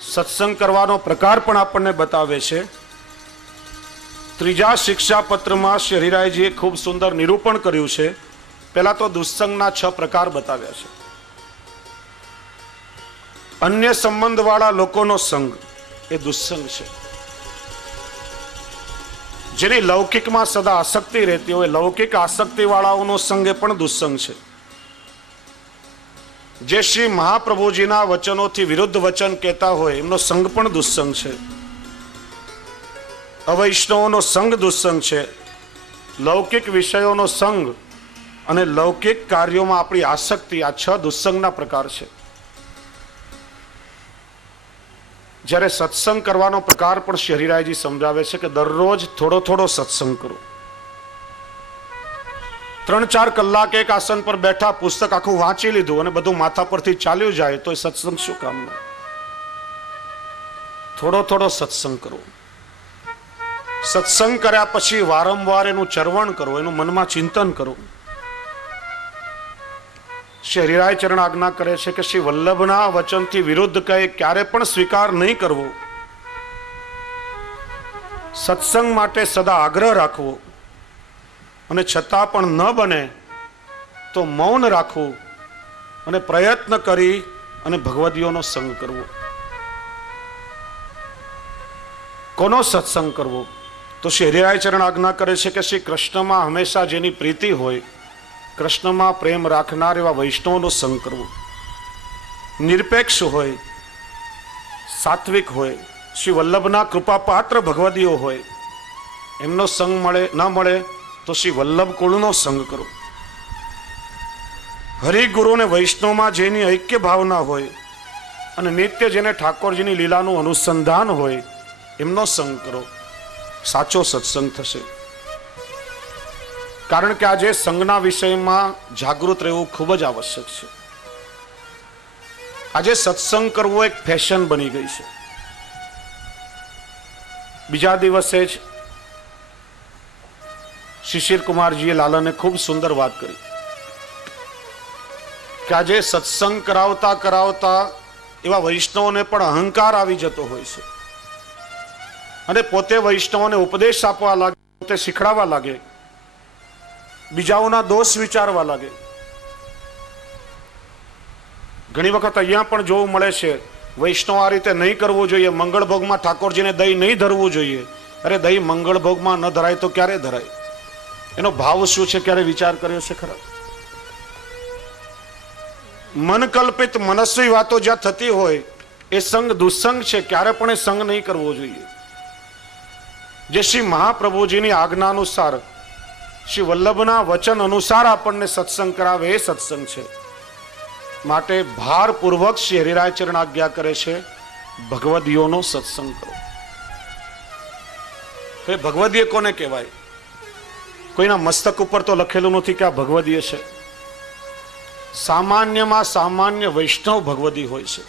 સત્સંગ કરવાનો પ્રકાર પણ આપણને બતાવે છે. 3જા શિક્ષાપત્રમાં શ્રી હરિરાયજીએ ખૂબ સુંદર નિરૂપણ કર્યું છે. પહેલા તો દુસ્સંગના 6 પ્રકાર બતાવ્યા છે. અન્ય સંબંધવાળા લોકોનો સંગ એ દુસ્સંગ છે. જેની લૌકિકમાં સદા આસક્તિ રહેતી હોય, લૌકિક આસક્તિ વાળાઓનો સંગ એ પણ દુસ્સંગ છે. જે શ્રી મહાપ્રભુજીના વચનોથી વિરુદ્ધ વચન કહેતા હોય એમનો સંગ પણ દુસ્સંગ છે. અવૈષ્ણવોનો સંગ દુસ્સંગ છે. લૌકિક વિષયોનો સંગ અને લૌકિક કાર્યોમાં આપણી આસક્તિ, આ 6 દુસ્સંગના પ્રકાર છે. જ્યારે સત્સંગ કરવાનો પ્રકાર પણ શ્રી હરિરાયજી સમજાવે છે કે દરરોજ થોડો થોડો સત્સંગ કરો. 3-4 કલાક એક આસન પર બેઠા, પુસ્તક આખું વાંચી લીધું અને બધું માથા પરથી ચાલ્યું જાય તો એ સત્સંગ શું કામનો? થોડો થોડો સત્સંગ કરો. સત્સંગ કર્યા પછી વારંવાર એનું ચરવણ કરો, એનું મનમાં ચિંતન કરો. શ્રી હરિરાય ચરણ આજ્ઞા કરે છે કે શ્રી વલ્લભના વચનથી વિરુદ્ધ કહે ક્યારે પણ સ્વીકાર નહીં કરવો. સત્સંગ માટે સદા આગ્રહ રાખવો, અને છતાં પણ ન બને તો મૌન રાખવું અને પ્રયત્ન કરી અને ભગવદીઓનો સંગ કરવો. કોનો સત્સંગ કરવો? તો શ્રી હરિરાય ચરણ આજ્ઞા કરે છે કે શ્રી કૃષ્ણમાં હંમેશા જેની પ્રીતિ હોય, કૃષ્ણમાં પ્રેમ રાખનાર એવા વૈષ્ણવનો સંગ કરવો. નિરપેક્ષ હોય, સાત્વિક હોય, શ્રી વલ્લભના કૃપાપાત્ર ભગવદીઓ હોય, એમનો સંગ ન મળે તો શ્રી વલ્લભ કુળનો સંગ કરો. હરિગુરુ અને વૈષ્ણવમાં જેની ઐક્ય ભાવના હોય અને નિત્ય જેને ઠાકોરજીની લીલાનું અનુસંધાન હોય એમનો સંગ કરો. સાચો સત્સંગ થશે. કારણ કે આજે સંગના વિષયમાં જાગૃત રહેવું ખૂબ જ આવશ્યક છે. આજે સત્સંગ કરવો એક ફેશન બની ગઈ છે. બીજા દિવસે જ શિશિર કુમારજીએ લાલાને ખૂબ સુંદર વાત કરી કે આજે સત્સંગ કરાવતા કરાવતા એવા વૈષ્ણવોને પણ અહંકાર આવી જતો હોય છે અને પોતે વૈષ્ણવોને ઉપદેશ આપવા લાગે, પોતે શીખડાવવા લાગે, બીજાઓના દોષ વિચારવા લાગે. ઘણી વખત અહીંયા પણ જોવું મળે છે, વૈષ્ણવ આ રીતે નહીં કરવું જોઈએ, મંગળ ભોગમાં ઠાકોરજીને દહીં નહીં ધરવું જોઈએ. અરે દહીં મંગળ ભોગમાં ન ધરાય તો ક્યારે ધરાય? એનો ભાવ શું છે ક્યારે વિચાર કર્યો છે ખરા? મન કલ્પિત મનસ્વી વાતો જ્યાં થતી હોય એ સંગ દુસ્સંગ છે. ક્યારે પણ એ સંગ નહીં કરવો જોઈએ. જે શ્રી મહાપ્રભુજીની આજ્ઞા અનુસાર, શ્રી વલ્લભના વચન અનુસાર આપણને સત્સંગ કરાવે એ સત્સંગ છે. માટે ભારપૂર્વક શ્રી હરિરાય ચરણ આજ્ઞા કરે છે, ભગવદીઓનો સત્સંગ કરો. એ ભગવદીય કોને કહેવાય? કોઈના મસ્તક ઉપર તો લખેલું નથી કે આ ભગવદીય છે. સામાન્યમાં સામાન્ય વૈષ્ણવ ભગવદી હોય છે.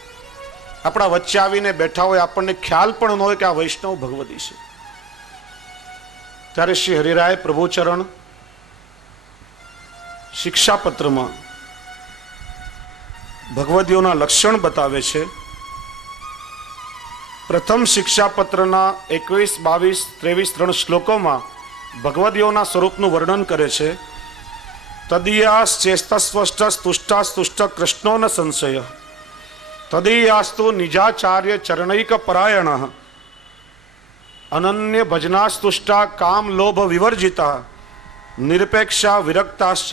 આપણા વચ્ચે આવીને બેઠા હોય, આપણને ખ્યાલ પણ ન હોય કે આ વૈષ્ણવ ભગવદી છે. ત્યારે શ્રી હરિરાય પ્રભુચરણ શિક્ષાપત્રમાં ભગવદીઓના લક્ષણ બતાવે છે. પ્રથમ શિક્ષાપત્રના 21, 22, 23 3 શ્લોકોમાં ભગવદીઓના સ્વરૂપનું વર્ણન કરે છે. તદીયાશ્ચેસ્તસ્વષ્ટસ્તુષ્ટાસ્તુષ્ટ કૃષ્ણો ન સંશય તદીયાસ્તુ નિજાચાર્ય ચરણૈક પરાયણ અનન્ય ભજનાસ્તુષ્ટા કામ લોભ વિવર્જિતા નિરપેક્ષા વિરક્તાશ્ચ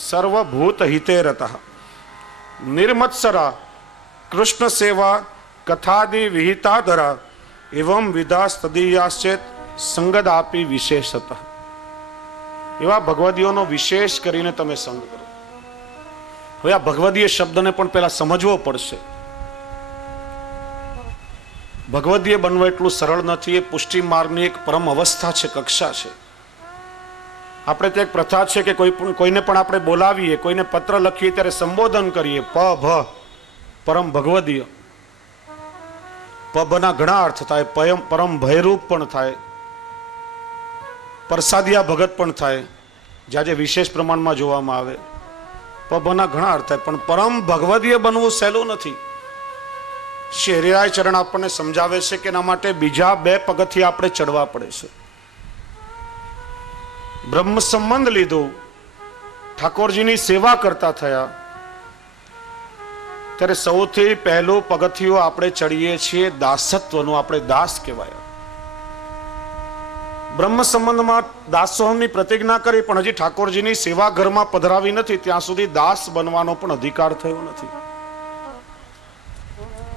સર્વભૂત હિતે રતઃ નિર્મત્સરા કૃષ્ણ સેવા કથાદિ વિહિતાધરા એવં વિદાસ તદીયાશ્ચેત સંગદાપી વિશેષતઃ. એવા ભગવદીઓનો વિશેષ કરીને તમે સંગ કરો. હવે આ ભગવદીય શબ્દને પણ પહેલા સમજવો પડશે. ભગવદીય બનવું એટલું સરળ નથી. એ પુષ્ટિ માર્ગની એક પરમ અવસ્થા છે, કક્ષા છે. આપણે તો એક પ્રથા છે કે કોઈને પણ આપણે બોલાવીએ, કોઈને પત્ર લખીએ ત્યારે સંબોધન કરીએ પરમ ભગવદીય. પના ઘણા અર્થ થાય. પરમ ભયરૂપ પણ થાય, પ્રસાદિયા ભગત પણ થાય, જે વિશેષ પ્રમાણમાં જોવામાં આવે. પના ઘણા અર્થ થાય, પણ પરમ ભગવદીય બનવું સહેલું નથી. શ્રી હરિરાય ચરણ આપણને સમજાવે છે કે એના માટે બીજા 2 પગથિયા આપણે ચડવા પડે છે. બ્રહ્મ સંબંધ લીધું, ઠાકોરજીની સેવા કરતા થયા, ત્યારે સૌથી પહેલું પગથિયું આપણે ચડીએ છીએ દાસત્વનું. આપણે દાસ કહેવાય. બ્રહ્મ સંબંધમાં દાસોહમની પ્રતિજ્ઞા કરી, પણ હજી ઠાકોરજીની સેવા ઘરમાં પધરાવી નથી ત્યાં સુધી દાસ બનવાનો પણ અધિકાર થયો નથી.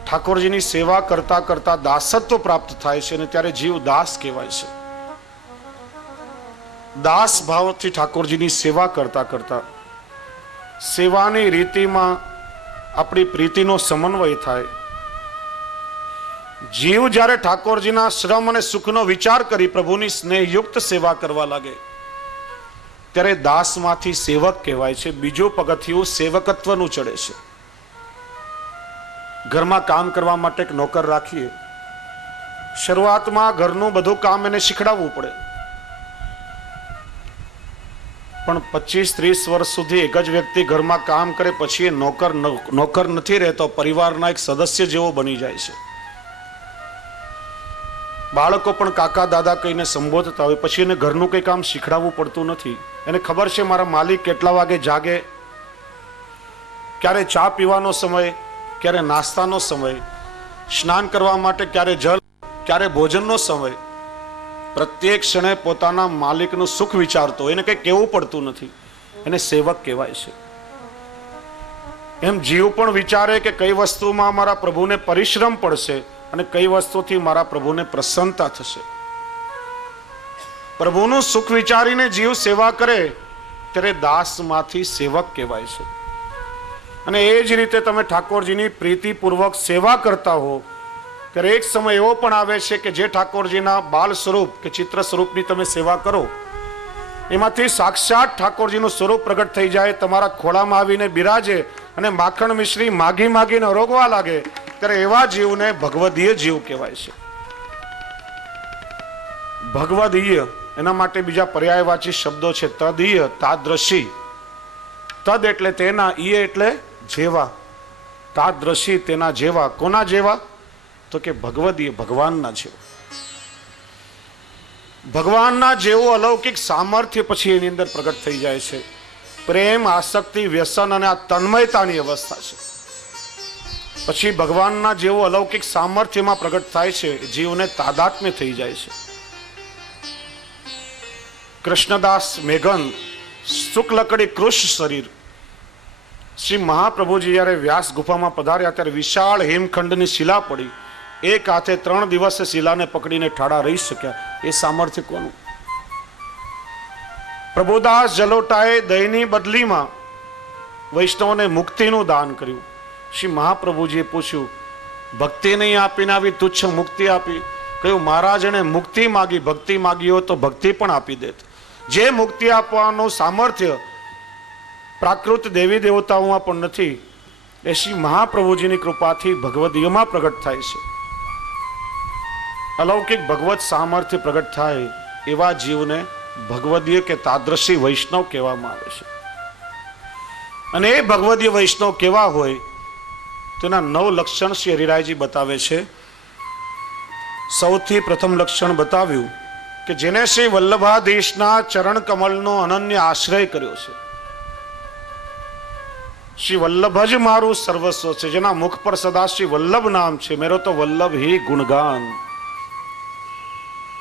ઠાકોરજીની સેવા કરતા કરતા દાસત્વ પ્રાપ્ત થાય છે અને ત્યારે જીવ દાસ કહેવાય છે. દાસ ભાવથી ઠાકોરજીની સેવા કરતા કરતા સેવાની રીતિમાં આપણી પ્રીતિનો સમન્વય થાય. જીવ જ્યારે ઠાકોરજીના શ્રમ અને સુખનો વિચાર કરી પ્રભુની સ્નેહયુક્ત સેવા કરવા લાગે ત્યારે દાસમાંથી સેવક કહેવાય છે. બીજું પગથિયું સેવકત્વનું ચડે છે. ઘરમાં કામ કરવા માટે એક નોકર રાખીએ, શરૂઆતમાં ઘરનું બધું કામ એને શીખડાવવું પડે, પણ 25-30 વર્ષ સુધી એક જ વ્યક્તિ ઘરમાં કામ કરે પછી એ નોકર નથી રહેતો, પરિવારના એક સદસ્ય જેવો બની જાય છે. બાળકો પણ કાકા દાદા કહીને સંબોધતા હોય, પછી એને ઘરનું કંઈ કામ શીખડાવવું પડતું નથી. એને ખબર છે મારા માલિક કેટલા વાગે જાગે, ક્યારે ચા પીવાનો સમય, ક્યારે નાસ્તાનો સમય, સ્નાન કરવા માટે ક્યારે જલ, ક્યારે ભોજનનો સમય. પ્રત્યેક ક્ષણે પોતાના માલિકનું સુખ વિચારતો, એને કંઈ કહેવું પડતું નથી. એને સેવક કહેવાય છે. એમ જીવ પણ વિચારે કે કઈ વસ્તુમાં મારા પ્રભુને પરિશ્રમ પડશે અને કઈ વસ્તુથી મારા પ્રભુને પ્રસન્નતા થશે. પ્રભુનું સુખ વિચારીને જીવ સેવા કરે ત્યારે દાસમાંથી સેવક કહેવાય છે. અને એ જ રીતે તમે ઠાકોરજીની પ્રીતિપૂર્વક સેવા કરતા હો ત્યારે એક સમય એવો પણ આવે છે કે જે ઠાકોરજીના બાલ સ્વરૂપ કે ચિત્ર સ્વરૂપની તમે સેવા કરો એમાંથી સાક્ષાત ઠાકોરજીનું સ્વરૂપ પ્રગટ થઈ જાય, તમારા ખોળામાં આવીને બિરાજે અને માખણ મિશ્રી માગી માગીને રોગવા લાગે ત્યારે એવા જીવને ભગવદીય જીવ કહેવાય છે. ભગવદીય એના માટે બીજા પર્યાયવાચી શબ્દો છે તદીય, તાદ્રશી. તદ એટલે તેના, ઈય એટલે જેવા, તાદ્રશી તેના જેવા. કોના જેવા? તો કે ભગવદીય, ભગવાનના જેવા. ભગવાનના જેવું અલૌકિક સામર્થ્ય પછી એની અંદર પ્રગટ થઈ જાય છે. પ્રેમ, આસક્તિ, વ્યસન અને આ તન્મયતાની અવસ્થા છે. પછી ભગવાનના જેવું અલૌકિક સામર્થ્યમાં પ્રગટ થાય છે, જીવને તાદાત્મ્ય થઈ જાય છે. કૃષ્ણદાસ મેઘન, શુક્લકડી કૃષ્ણ શરીર. શ્રી મહાપ્રભુજી જ્યારે વ્યાસ ગુફામાં પધાર્યા ત્યારે વિશાળ હેમખંડની શિલા પડી. એક હાથે 3 દિવસ શિલાને પકડીને ઠાડા રહી શક્યા. એ સામર્થ્ય કોનું? પ્રભુદાસ જલોટાએ દહીંની બદલીમાં વૈષ્ણવને મુક્તિનું દાન કર્યું. શ્રી મહાપ્રભુજીએ પૂછ્યું, ભક્તિ નહીં આપીને આવી તુચ્છ મુક્તિ આપી? કહ્યું, મહારાજ એને મુક્તિ માગી, ભક્તિ માગી હોય તો ભક્તિ પણ આપી દેત. જે મુક્તિ આપવાનું સામર્થ્ય પ્રાકૃત દેવી દેવતાઓમાં પણ નથી, એ શ્રી મહાપ્રભુજીની કૃપાથી ભગવદીયમાં પ્રગટ થાય છે. અલૌકિક ભગવત સામર્થ્ય પ્રગટ થાય એવા જીવને ભગવદીય કે તાદ્રશી વૈષ્ણવ કહેવામાં આવે છે. અને એ ભગવદીય વૈષ્ણવ કેવા હોય તેના 9 લક્ષણ શ્રી હરિરાયજી બતાવે છે. સૌથી પ્રથમ લક્ષણ બતાવ્યું કે જેને શ્રી વલ્લભાધીશના ચરણ કમલનો અનન્ય આશ્રય કર્યો છે. શ્રી વલ્લભ જ મારું સર્વસ્વ છે, જેના મુખ પર સદા શ્રી વલ્લભ નામ છે, મેરો તો વલ્લભ હી ગુણગાન.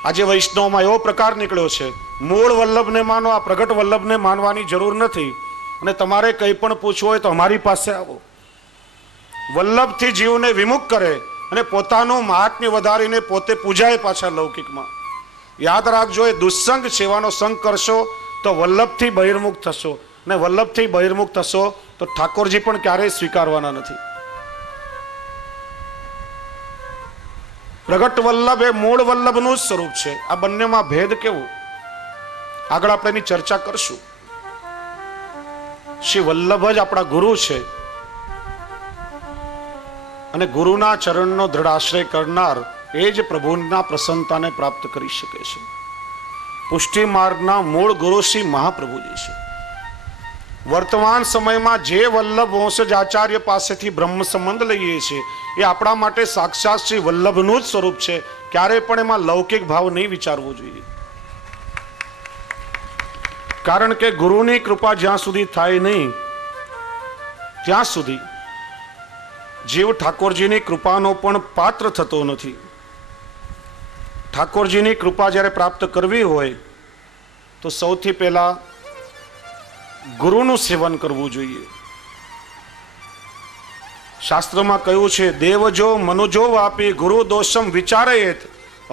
આજે વૈષ્ણવમાં એવો પ્રકાર નીકળ્યો છે, મૂળ વલ્લભને માનો, આ પ્રગટ વલ્લભને માનવાની જરૂર નથી. અને તમારે કંઈ પણ પૂછવું હોય તો અમારી પાસે આવો. વલ્લભથી જીવને વિમુખ કરે અને પોતાનું મહાત્મ્ય વધારીને પોતે પૂજાય પાછા લૌકિકમાં. યાદ રાખજો, એ દુસ્સંગ સેવાનો સંગ કરશો તો વલ્લભથી બહિર્મુખ થશો, અને વલ્લભથી બહિર્મુખ થશો તો ઠાકોરજી પણ ક્યારેય સ્વીકારવાના નથી. પ્રગટ વલ્લભ એ મૂળ વલ્લભનું જ સ્વરૂપ છે. આ બંનેમાં ભેદ કેવો? આગળ આપણે એની ચર્ચા કરશું. શ્રી વલ્લભ જ આપણા ગુરુ છે અને ગુરુના ચરણનો દ્રઢ આશ્રય કરનાર એ જ પ્રભુના પ્રસન્નતાને પ્રાપ્ત કરી શકે છે. પુષ્ટિ માર્ગના મૂળ ગુરુ શ્રી મહાપ્રભુજી છે. વર્તમાન સમયમાં જે વલ્લભ વંશજ આચાર્ય પાસેથી બ્રહ્મ સંબંધ લઈએ છીએ એ આપણા માટે સાક્ષાત શ્રી વલ્લભનું જ સ્વરૂપ છે. ક્યારે પણ એમાં લૌકિક ભાવ નહીં વિચારવો જોઈએ. કારણ કે ગુરુની કૃપા જ્યાં સુધી થાય નહીં ત્યાં સુધી જીવ ઠાકોરજીની કૃપાનો પણ પાત્ર થતો નથી. ઠાકોરજીની કૃપા જ્યારે પ્રાપ્ત કરવી હોય તો સૌથી પહેલા ગુરુનું સેવન કરવું જોઈએ. શાસ્ત્રમાં કહ્યું છે, દેવજો મનુજો વાપી ગુરુ દોષમ વિચારયેત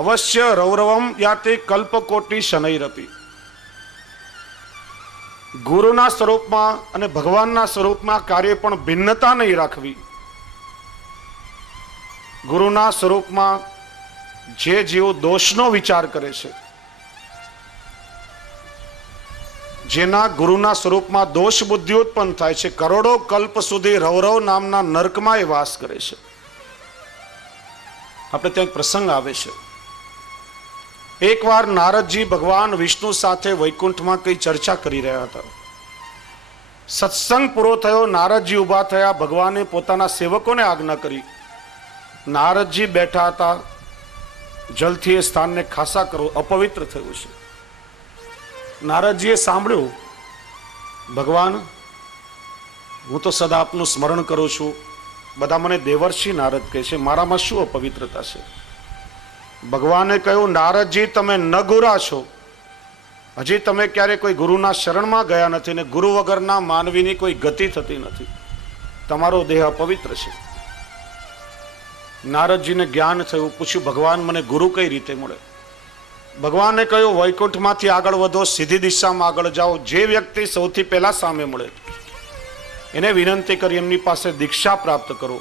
અવશ્ય રૌરવમ યાતિ કલ્પકોટી શનૈરપી. ગુરુના સ્વરૂપમાં અને ભગવાનના સ્વરૂપમાં કાર્ય પણ ભિન્નતા નહીં રાખવી. ગુરુના સ્વરૂપમાં જે જીવ દોષનો વિચાર કરે છે, જેના ગુરુના સ્વરૂપમાં દોષ બુદ્ધિ ઉત્પન્ન થાય છે, કરોડો કલ્પ સુધી રૌરવ નામના નર્કમાં એ વાસ કરે છે. આપણે ત્યાં એક પ્રસંગ આવે છે. એકવાર નારદજી ભગવાન વિષ્ણુ સાથે વૈકુંઠમાં કઈ ચર્ચા કરી રહ્યા હતા. સત્સંગ પૂરો થયો, નારદજી ઊભા થયા, ભગવાને પોતાના સેવકોને આજ્ઞા કરી. નારદજી બેઠા હતા, જલથી એ સ્થાનને ખાસા કરો, અપવિત્ર થયું છે. નારદજીએ સાંભળ્યું, ભગવાન હું તો સદા આપનું સ્મરણ કરું છું, બધા મને દેવર્ષિ નારદ કહે છે, મારામાં શું અપવિત્રતા છે? ભગવાને કહ્યું, નારદજી તમે ન ગુરા છો, હજી તમે ક્યારે કોઈ ગુરુના શરણમાં ગયા નથી ને ગુરુ વગરના માનવીની કોઈ ગતિ થતી નથી. તમારો દેહ અપવિત્ર છે. નારદજીને જ્ઞાન થયું, પૂછ્યું, ભગવાન મને ગુરુ કઈ રીતે મળે? ભગવાને કહ્યું વૈકુંઠમાંથી આગળ વધો, સીધી દિશામાં આગળ જાઓ. જે વ્યક્તિ સૌથી પહેલા સામે મળે એને વિનંતી કરી એમની પાસે દીક્ષા પ્રાપ્ત કરો.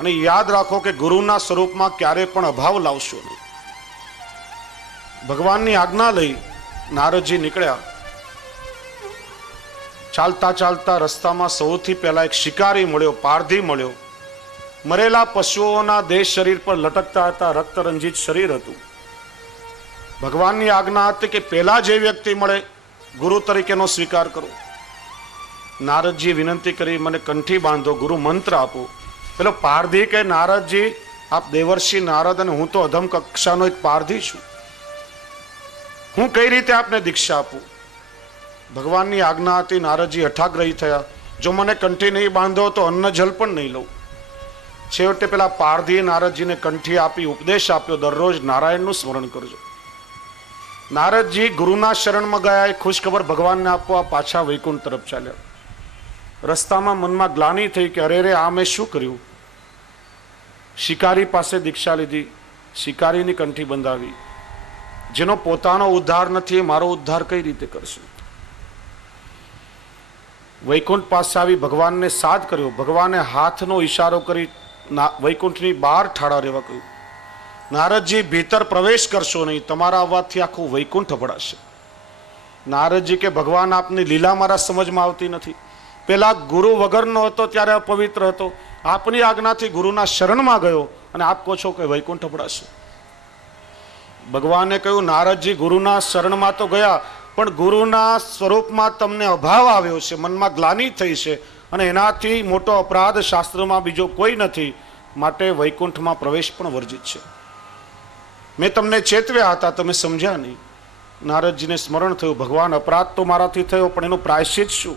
અને યાદ રાખો કે ગુરુના સ્વરૂપમાં ક્યારે પણ અભાવ લાવશો નહીં. ભગવાનની આજ્ઞા લઈ નારદજી નીકળ્યા. ચાલતા ચાલતા રસ્તામાં સૌથી પહેલા એક શિકારી મળ્યો, પારધી મળ્યો. મરેલા પશુઓના દેહ શરીર પર લટકતા હતા, રક્તરંજિત શરીર હતું. ભગવાનની આજ્ઞા હતી કે પહેલા જે વ્યક્તિ મળે ગુરુ તરીકેનો સ્વીકાર કરો. નારદજી વિનંતી કરી મને કંઠી બાંધો, ગુરુ મંત્ર આપો. પેલો પારધી કે નારદજી આપ દેવર્ષિ નારદ અને હું તો અધમ કક્ષાનો એક પારધી છું, હું કઈ રીતે આપને દીક્ષા આપું? ભગવાનની આજ્ઞા હતી. નારદજી હઠાગ્રહી થયા, જો મને કંઠી નહીં બાંધો તો અન્ન જલ પણ નહીં લઉં. છેવટે પેલા પારધીએ નારદજીને કંઠી આપી, ઉપદેશ આપ્યો, દરરોજ નારાયણનું સ્મરણ કરજો. નારદજી ગુરુના શરણમાં ગયા. એ ખુશખબર ભગવાનને આપવા પાછા વૈકુંઠ તરફ ચાલ્યા. રસ્તામાં મનમાં ગ્લાનિ થઈ કે અરે રે આ મેં શું કર્યું? શિકારી પાસે દીક્ષા લીધી, શિકારીની કંઠી બંધાવી. જેનો પોતાનો ઉદ્ધાર નથી એ મારો ઉદ્ધાર કઈ રીતે કરશે? વૈકુંઠ પાસે આવી ભગવાનને સાદ કર્યો. ભગવાને હાથનો ઈશારો કરી વૈકુંઠની બહાર ઠાડા રહેવા કહ્યું. નારદજી ભીતર પ્રવેશ કરશો નહીં, તમારા અવાજથી આખું વૈકુંઠ અભડાશે. નારદજી કે ભગવાન આપની લીલા મારા સમજમાં આવતી નથી. પેલા ગુરુ વગરનો હતો ત્યારે અપવિત્ર હતો, આપની આજ્ઞાથી ગુરુના શરણમાં ગયો અને આપ કહો છો કે વૈકુંઠ અભડાશે. ભગવાને કહ્યું નારદજી ગુરુના શરણમાં તો ગયા, પણ ગુરુના સ્વરૂપમાં તમને અભાવ આવ્યો છે, મનમાં ગ્લાનિ થઈ છે, અને એનાથી મોટો અપરાધ શાસ્ત્રમાં બીજો કોઈ નથી, માટે વૈકુંઠમાં પ્રવેશ પણ વર્જિત છે. મેં તમને ચેતવ્યા હતા, તમે સમજ્યા નહીં. નારદજીને સ્મરણ થયું, ભગવાન અપરાધ તો મારાથી થયો, પણ એનું પ્રાયશ્ચિત શું,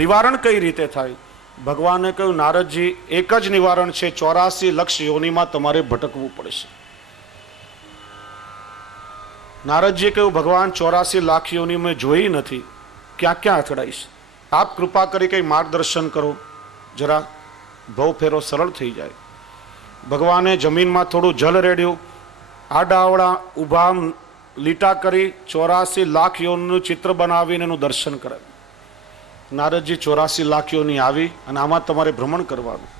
નિવારણ કઈ રીતે થાય? ભગવાને કહ્યું નારદજી એક જ નિવારણ છે, 84 લક્ષ યોનિમાં તમારે ભટકવું પડશે. નારદજીએ કહ્યું ભગવાન 84 લાખ યોની મેં જોઈ નથી, ક્યાં ક્યાં અથડાઈશ? આપ કૃપા કરી કંઈ માર્ગદર્શન કરો, જરા ભવ ફેરો સરળ થઈ જાય. ભગવાને જમીનમાં થોડું જલ રેડ્યું, આડાવડા ઊભા લીટા કરી 84 લાખ યોનનું ચિત્ર બનાવીને એનું દર્શન કરાવ્યું. નારદજી 84 લાખ યોની આવી અને આમાં તમારે ભ્રમણ કરવાનું.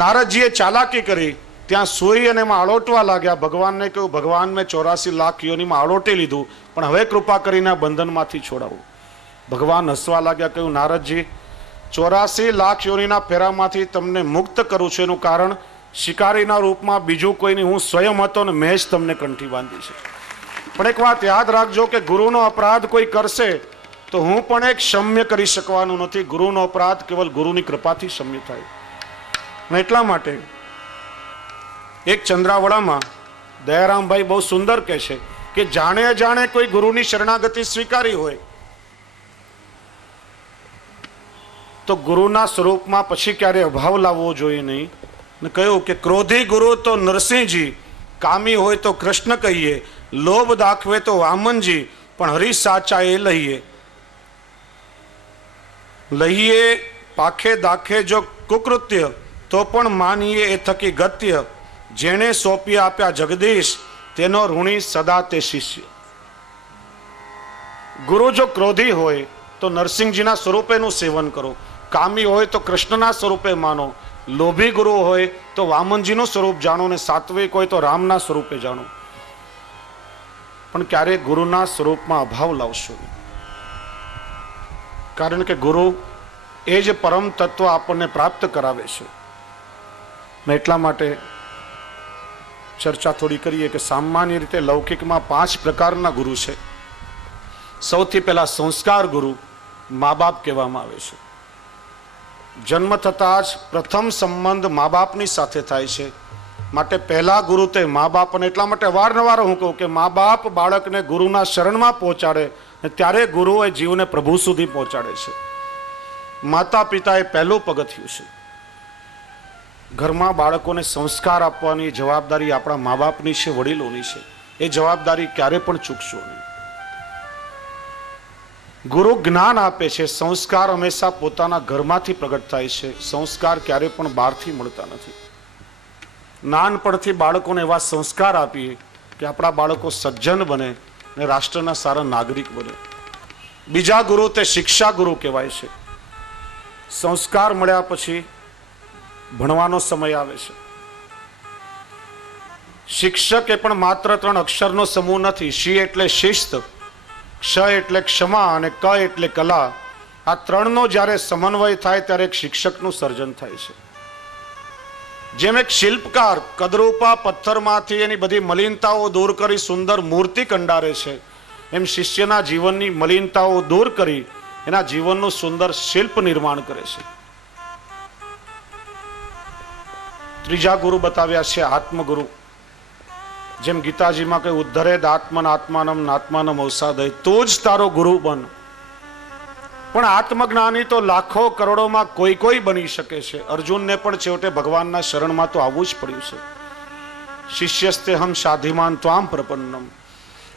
નારદજીએ ચાલાકી કરી, ત્યાં સૂઈ અને એમાં આળોટવા લાગ્યા. ભગવાનને કહ્યું ભગવાન મેં 84 લાખ યોનીમાં આળોટી લીધું, પણ હવે કૃપા કરીને આ બંધનમાંથી છોડાવું. ભગવાન હસવા લાગ્યા, કહ્યું નારદજી 84 લાખ યોનીના ફેરામાંથી તમને મુક્ત કરું છું, એનું કારણ શિકારીના રૂપમાં બીજું કોઈની હું સ્વયં હતો ને મેં જ તમને કંઠી બાંધી છે. પણ એક વાત યાદ રાખજો કે ગુરુનો અપરાધ કોઈ કરશે તો હું પણ એક ક્ષમ્ય કરી શકવાનું નથી. ગુરુનો અપરાધ કેવલ ગુરુની કૃપાથી ક્ષમ્ય થાય. અને એટલા માટે એક ચંદ્રાવડામાં દયારામભાઈ બહુ સુંદર કહે છે કે જાણે અજાણે કોઈ ગુરુની શરણાગતિ સ્વીકારી હોય તો ગુરુના સ્વરૂપમાં પછી ક્યારે અભાવ લાવવો જોઈએ નહીં. ને કહ્યું કે ક્રોધી ગુરુ તો નરસિંહજી, કામી હોય તો કૃષ્ણ કહીએ, લોભ દાખવે તો વામનજી, પણ હરિ સાચા એ લઈએ. લઈએ પાખે દાખે જો કુકૃત્ય, તો પણ માનીએ એ થકી ગત્ય. જેણે સોંપી આપ્યા જગદીશ, તેનો ઋણી સદા તે શિષ્ય. ગુરુ જો ક્રોધી હોય તો નરસિંહજીના સ્વરૂપેનું સેવન કરો, કામી હોય તો કૃષ્ણના સ્વરૂપે માનો, લોભી ગુરુ હોય તો વામનજીનું સ્વરૂપ જાણો, ને સાત્વિક હોય તો રામના સ્વરૂપે જાણો. પણ ક્યારેય ગુરુના સ્વરૂપમાં અભાવ લાવશો નહીં, કારણ કે ગુરુ એ જ પરમ તત્વ આપણને પ્રાપ્ત કરાવે છે. એટલા માટે ચર્ચા થોડી કરીએ કે સામાન્ય રીતે લૌકિકમાં 5 પ્રકારના ગુરુ છે. સૌથી પહેલા સંસ્કાર ગુરુ, મા બાપ કહેવામાં આવે છે. જન્મ થતાં જ પ્રથમ સંબંધ મા બાપની સાથે થાય છે, માટે પહેલા ગુરુ તે મા બાપ. અને એટલા માટે વારંવાર હું કહું કે મા બાપ બાળકને ગુરુના શરણમાં પહોંચાડે, ત્યારે ગુરુ એ જીવને પ્રભુ સુધી પહોંચાડે છે. માતા પિતા એ પહેલું પગથિયું છે. ઘરમાં બાળકોને સંસ્કાર આપવાની જવાબદારી આપણા મા બાપની છે, વડીલોની છે. એ જવાબદારી ક્યારે પણ ચૂકશો નહીં. ગુરુ જ્ઞાન આપે છે, સંસ્કાર હંમેશા પોતાના ઘરમાંથી પ્રગટ થાય છે. સંસ્કાર ક્યારે પણ બહારથી મળતા નથી. નાનપણથી બાળકોને એવા સંસ્કાર આપીએ કે આપણા બાળકો સજ્જન બને અને રાષ્ટ્રના સારા નાગરિક બને. બીજા ગુરુ તે શિક્ષા ગુરુ કહેવાય છે. સંસ્કાર મળ્યા પછી ભણવાનો સમય આવે છે. શિક્ષક એ પણ માત્ર 3 અક્ષરનો સમૂહ નથી. શી એટલે શિસ્ત, ક્ષ એટલે ક્ષમા અને ક એટલે કલા. આ 3નો જ્યારે સમન્વય થાય ત્યારે એક શિક્ષકનું સર્જન થાય છે. જેમ એક શિલ્પકાર કદરૂપા પથ્થરમાંથી એની બધી મલિનતાઓ દૂર કરી સુંદર મૂર્તિ કંડારે છે, એમ શિષ્યના જીવનની મલિનતાઓ દૂર કરી એના જીવનનું સુંદર શિલ્પ નિર્માણ કરે છે. ત્રીજા ગુરુ બતાવ્યા છે આત્મગુરુ. જેમ ગીતાજીમાં કહ્યું, ઉદ્ધરેદ આત્મન આત્માનમ નાત્માનમ અવસાદય, તું જ તારો ગુરુ બન. પણ આત્મજ્ઞાની તો લાખો કરોડોમાં કોઈ બની શકે છે. અર્જુનને પણ છેવટે ભગવાનના શરણમાં તો આવવું જ પડ્યું છે. શિષ્યસ્તે હમ સાધિમાન ત્વામ પ્રપન્નમ.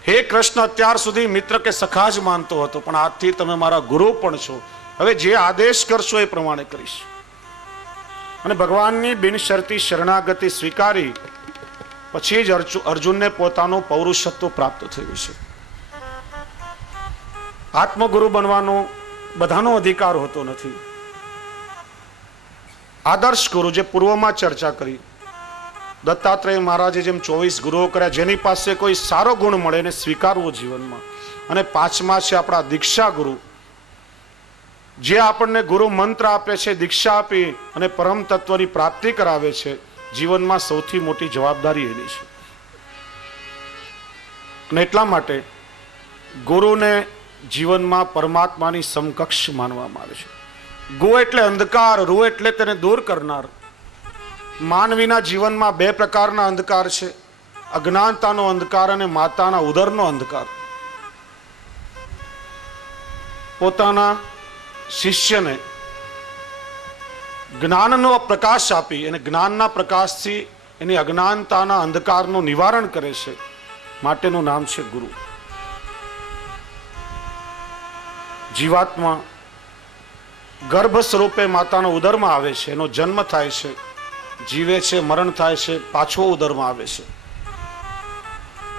હે કૃષ્ણ, અત્યાર સુધી મિત્ર કે સખા જ માનતો હતો, પણ આજથી તમે મારા ગુરુ પણ છો. હવે જે આદેશ કરશો એ પ્રમાણે કરીશ. અને ભગવાનની બિનશરતી શરણાગતિ સ્વીકારી પછી જ અર્જુનને પોતાનું પૌરુષત્વ પ્રાપ્ત થયું છે. આત્મગુરુ બનવાનો બધાનો અધિકાર હોતો નથી. આદર્શ ગુરુ, જે પૂર્વમાં ચર્ચા કરી, દત્તાત્રેય મહારાજે જેમ 24 ગુરુઓ કર્યા, જેની પાસે કોઈ સારો ગુણ મળે એને સ્વીકારવો જીવનમાં. અને 5મા છે આપણા દીક્ષા ગુરુ, જે આપણને ગુરુ મંત્ર આપે છે, દીક્ષા આપી અને પરમ તત્વની પ્રાપ્તિ કરાવે છે. જીવનમાં સૌથી મોટી જવાબદારી એની છે. અને એટલા માટે ગુરુને જીવનમાં પરમાત્માની સમકક્ષ માનવામાં આવે છે. ગુ એટલે અંધકાર, રૂ એટલે તેને દૂર કરનાર. માનવીના જીવનમાં 2 પ્રકારના અંધકાર છે, અજ્ઞાનતાનો અંધકાર અને માતાના ઉદરનો અંધકાર. પોતાના શિષ્યને જ્ઞાનનો પ્રકાશ આપી અને જ્ઞાનના પ્રકાશથી એની અજ્ઞાનતાના અંધકારનું નિવારણ કરે છે, માટેનું નામ છે ગુરુ. જીવાત્મા ગર્ભ સ્વરૂપે માતાના ઉદરમાં આવે છે, એનો જન્મ થાય છે, જીવે છે, મરણ થાય છે, પાછો ઉદરમાં આવે છે.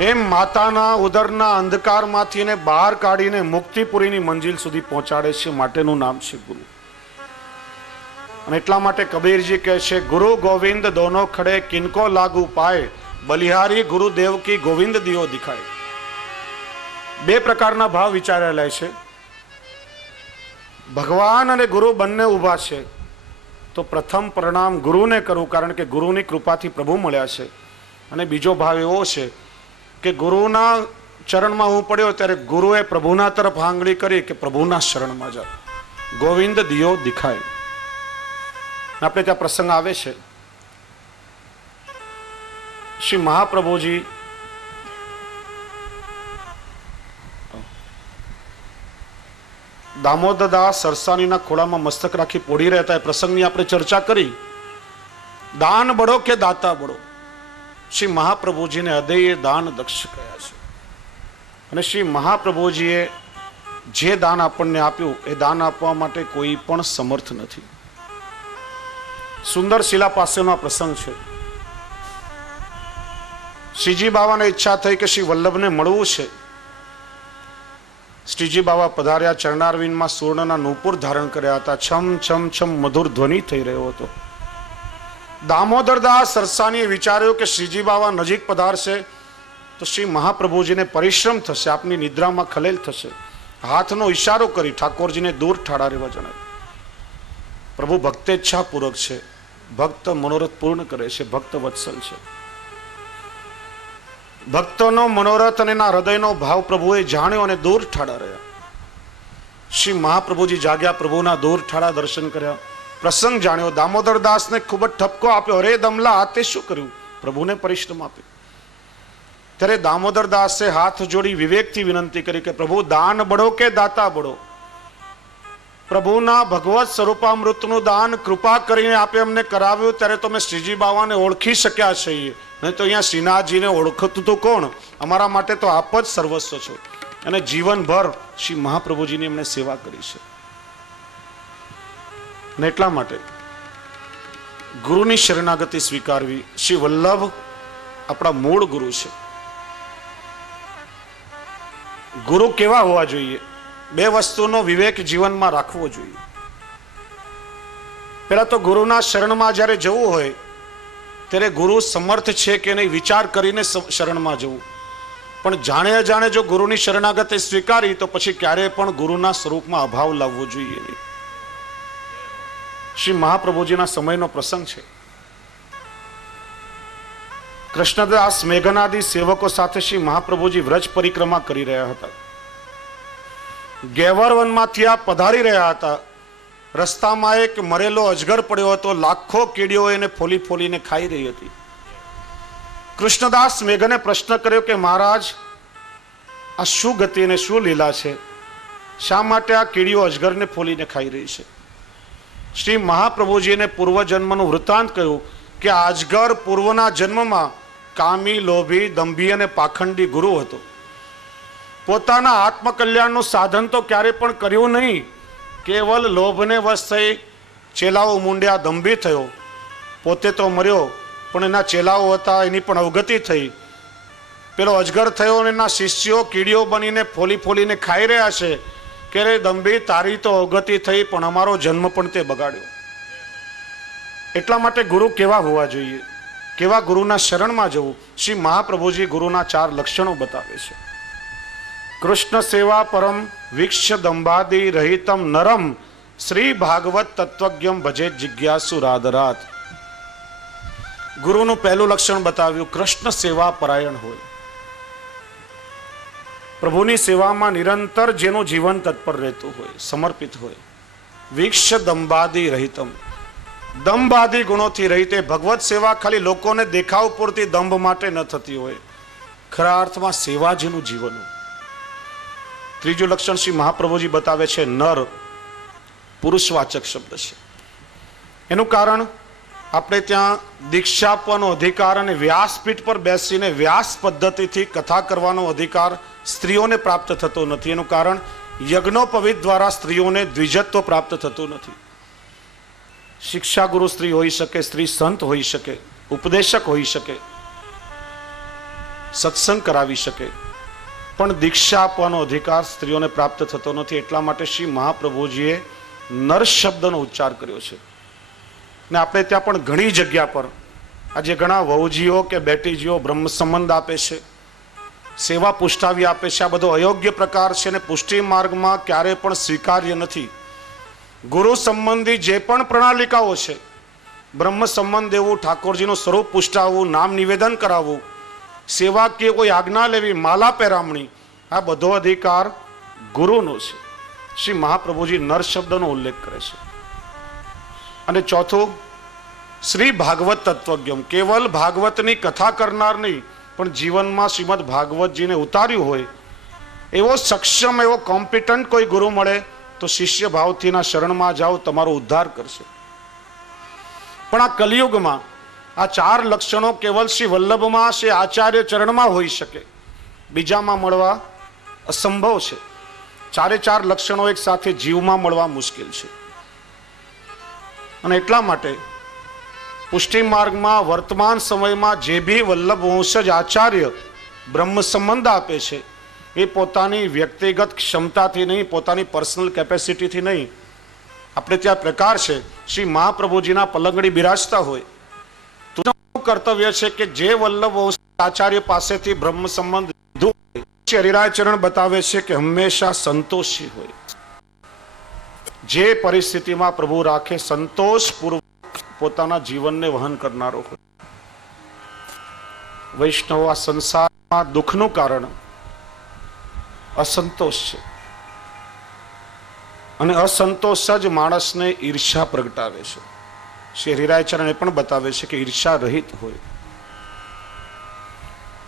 એમ માતાના ઉદરના અંધકારમાંથી એને બહાર કાઢીને મુક્તિપુરીની મંજિલ સુધી પહોંચાડે છે, માટેનું નામ છે ગુરુ. અને એટલા માટે કબીરજી કહે છે, ગુરુ ગોવિંદ દોનો ખડે કિनको લાગુ પાય, બલિહારી ગુરુદેવ કી ગોવિંદ દિયો દિખાય. 2 પ્રકારના ભાવ વિચારેલા છે. ભગવાન અને ગુરુ બંને ઊભા છે, તો પ્રથમ પ્રણામ ગુરુને કરું, કારણ કે ગુરુની કૃપાથી પ્રભુ મળ્યા છે. અને બીજો ભાવ એવો છે કે ગુરુના ચરણમાં હું પડ્યો ત્યારે ગુરુએ પ્રભુના તરફ આંગળી કરી કે પ્રભુના શરણમાં જા, ગોવિંદ દિયો દિખાય. આપણે ત્યાં પ્રસંગ આવે છે, શ્રી મહાપ્રભુજી દામોદરદાસ સરસાનીના ખોળામાં મસ્તક રાખી પોડી રહેતા એ પ્રસંગની આપણે ચર્ચા કરી. દાન બડો કે દાતા બડો. શ્રી મહાપ્રભુજીને હૃદયે દાન દક્ષ કહ્યા છે. અને શ્રી મહાપ્રભુજીએ જે દાન આપણને આપ્યું એ દાન આપવા માટે કોઈ પણ સમર્થ નથી. સુંદર શિલા પાસેનો પ્રસંગ છે. શ્રીજી બાવાને ઈચ્છા થઈ કે શ્રી વલ્લભને મળવું છે. શ્રીજી બાવા પધાર્યા, ચરણારવિંદમાં સુવર્ણના નૂપુર ધારણ કર્યા હતા. છમ છમ છમ મધુર ધ્વનિ થઈ રહ્યો હતો. દામોદરદાસ સરસાનીએ વિચાર્યું કે શ્રીજી બાવા નજીક પધારશે તો શ્રી મહાપ્રભુજીને પરિશ્રમ થશે, આપની નિદ્રામાં ખલેલ થશે. હાથનો ઈશારો કરી ઠાકોરજીને દૂર ઠાડા રહેવા જણાવ્યું. પ્રભુ ભક્તેચ્છા પૂર્વક છે, ભક્ત મનોરથ પૂર્ણ કરે છે, ભક્ત વત્સલ છે. ભક્તોનો મનોરથ અને એના હૃદયનો ભાવ પ્રભુએ જાણ્યો અને દૂર ઠાડા રહ્યા. શ્રી મહાપ્રભુજી જાગ્યા, પ્રભુના દૂર ઠાડા દર્શન કર્યા, પ્રસંગ જાણ્યો. દામોદરદાસને ખૂબ જ ઠપકો આપ્યો, અરે દમલા આ તે શું કર્યું? પ્રભુને પરિશ્રમ આપ્યો. ત્યારે દામોદરદાસે હાથ જોડી વિવેકથી વિનંતી કરી કે પ્રભુ દાન બડો કે દાતા બડો? પ્રભુના ભગવત સ્વરૂપામૃતનું દાન કૃપા કરીને આપે અમને કરાવ્યું ત્યારે તો અમે શ્રીજી બાવાને ઓળખી શક્યા છીએ, નહીં તો અહીંયા શ્રીનાથજીને ઓળખતું તો કોણ? અમારા માટે તો આપ જ સર્વસ્વ છો. અને જીવનભર શ્રી મહાપ્રભુજીની એમણે સેવા કરી છે. ને એટલા માટે ગુરુની શરણાગતિ સ્વીકારવી. શ્રી વલ્લભ આપણા મૂળ ગુરુ છે. ગુરુ કેવા હોવા જોઈએ? બે વસ્તુનો વિવેક જીવનમાં રાખવો જોઈએ. પહેલા તો ગુરુના શરણમાં જ્યારે જવું હોય ત્યારે ગુરુ સમર્થ છે કે નહીં વિચાર કરીને શરણમાં જવું. પણ જાણે અજાણે જો ગુરુની શરણાગતિ સ્વીકારી તો પછી ક્યારેય પણ ગુરુના સ્વરૂપમાં અભાવ લાવવો જોઈએ નહીં. શ્રી મહાપ્રભુજીના સમયનો પ્રસંગ છે. કૃષ્ણદાસ મેઘનાદી સેવકો સાથે શ્રી મહાપ્રભુજી વ્રજ પરિક્રમા કરી રહ્યા હતા. ગેવર વનમાંથી આ પધારી રહ્યા હતા. રસ્તામાં એક મરેલો અજગર પડ્યો હતો. લાખો કીડીઓ એને ફોલી ફોલીને ખાઈ રહી હતી. કૃષ્ણદાસ મેઘને પ્રશ્ન કર્યો કે મહારાજ, આ શું ગતિ અને શું લીલા છે? શા માટે આ કીડીઓ અજગરને ફોલીને ખાઈ રહી છે? શ્રી મહાપ્રભુજીને પૂર્વજન્મનું વૃત્તાંત કહ્યું કે આ અજગર પૂર્વના જન્મમાં કામી, લોભી, દંભી અને પાખંડી ગુરુ હતો. પોતાના આત્મકલ્યાણનું સાધન તો ક્યારે પણ કર્યું નહીં. કેવલ લોભને વશ થઈ ચેલાઓ મૂંડ્યા, દંભી થયો. પોતે તો મર્યો પણ એના ચેલાઓ હતા એની પણ અવગતિ થઈ. પેલો અજગર થયો અને એના શિષ્યો કીડીઓ બનીને ફોલી ફોલીને ખાઈ રહ્યા છે કે રે દંભી, તારી તો અવગતિ થઈ પણ અમારો જન્મ પણ તે બગાડ્યો. એટલા માટે ગુરુ કેવા હોવા જોઈએ, કેવા ગુરુના શરણમાં જવું? શ્રી મહાપ્રભુજી ગુરુના 4 લક્ષણો બતાવે છે. કૃષ્ણ સેવા પરમ વીક્ષ દંભાદિ રહિતમ નરમ શ્રી ભાગવત તત્વજ્ઞમ ભજે જિજ્ઞાસુ રાધરાત. ગુરુનું પહેલું લક્ષણ બતાવ્યું, કૃષ્ણ સેવા પરાયણ હોય. પ્રભુની સેવામાં નિરંતર જેનું જીવન તત્પર રહેતું હોય, સમર્પિત હોય. વીક્ષ દંભાદિ રહિતમ, દંભ આદિ ગુણોથી રહિત. ભગવત સેવા ખાલી લોકોને દેખાવ પૂરતી દંભ માટે ન થતી હોય, ખરા અર્થમાં સેવા જેનું જીવન. ત્રીજું લક્ષણ શ્રી મહાપ્રભુજી બતાવે છે, નર, પુરુષવાચક શબ્દ છે. એનું કારણ આપણે ત્યાં દીક્ષા આપવાનો અધિકાર અને વ્યાસપીઠ પર બેસીને વ્યાસ પદ્ધતિથી કથા કરવાનો અધિકાર સ્ત્રીઓને પ્રાપ્ત થતો નથી. એનું કારણ યજ્ઞોપવિત દ્વારા સ્ત્રીઓને દ્વિજત્વ પ્રાપ્ત થતું નથી. શિક્ષા ગુરુ સ્ત્રી હોઈ શકે, સ્ત્રી સંત હોઈ શકે, ઉપદેશક હોઈ શકે, સત્સંગ કરાવી શકે, પણ દીક્ષા આપવાનો અધિકાર સ્ત્રીઓને પ્રાપ્ત થતો નથી. એટલા માટે શ્રી મહાપ્રભુજીએ નર શબ્દનો ઉચ્ચાર કર્યો છે. ને આપણે ત્યાં પણ ઘણી જગ્યા પર આજે ઘણા વહુજીઓ કે બેટીજીઓ બ્રહ્મ સંબંધ આપે છે, સેવા પુષ્ટાવી આપે છે. આ બધો અયોગ્ય પ્રકાર છે અને પુષ્ટિ માર્ગમાં ક્યારે પણ સ્વીકાર્ય નથી. ગુરુ સંબંધી જે પણ પ્રણાલિકાઓ છે, બ્રહ્મ સંબંધ દેવું, ઠાકોરજીનું સ્વરૂપ પુષ્ટાવવું, નામ નિવેદન કરાવવું, સેવા કે કોઈ આજ્ઞા લેવી, માલા પહેરામણી, આ બધો અધિકાર ગુરુનો છે. શ્રી મહાપ્રભુજી નર શબ્દનો ઉલ્લેખ કરે છે. અને ચોથું, શ્રી ભાગવત તત્વજ્ઞમ, કેવલ ભાગવતની કથા કરનાર નહીં પણ જીવનમાં શ્રીમદ ભાગવતજીને ઉતાર્યું હોય એવો સક્ષમ, એવો કોમ્પિટન્ટ કોઈ ગુરુ મળે તો શિષ્ય ભાવથીના શરણમાં જાઓ, તમારો ઉદ્ધાર કરશે. પણ આ કલિયુગમાં આ 4 લક્ષણો કેવલ શ્રી વલ્લભમાં, શ્રી આચાર્ય ચરણમાં હોઈ શકે, બીજામાં મળવા અસંભવ છે. 4 લક્ષણો એક સાથે જીવમાં મળવા મુશ્કેલ છે. અને એટલા માટે પુષ્ટિ માર્ગમાં વર્તમાન સમયમાં જે બી વલ્લભ વંશજ આચાર્ય બ્રહ્મ સંબંધ આપે છે એ પોતાની વ્યક્તિગત ક્ષમતાથી નહીં, પોતાની પર્સનલ કેપેસિટીથી નહીં. આપણે ત્યાં પ્રકાર છે, શ્રી મહાપ્રભુજીના પલંગડી બિરાજતા હોય તો કર્તવ્ય છે કે જે વલ્લભ વંશજ આચાર્ય પાસેથી બ્રહ્મ સંબંધ લીધું હોય, હરિરાય ચરણ બતાવે છે કે હંમેશા સંતોષી હોય. જે પરિસ્થિતિમાં પ્રભુ રાખે, સંતોષપૂર્વક પોતાના જીવનને વહન કરનારો હોય. વૈષ્ણવ આ સંસારમાં દુઃખનું કારણ અસંતોષ છે. અને અસંતોષ જ માણસને ઈર્ષા પ્રગટાવે છે. શ્રી હરિરાય ચરણ એ પણ બતાવે છે કે ઈર્ષા રહિત હોય.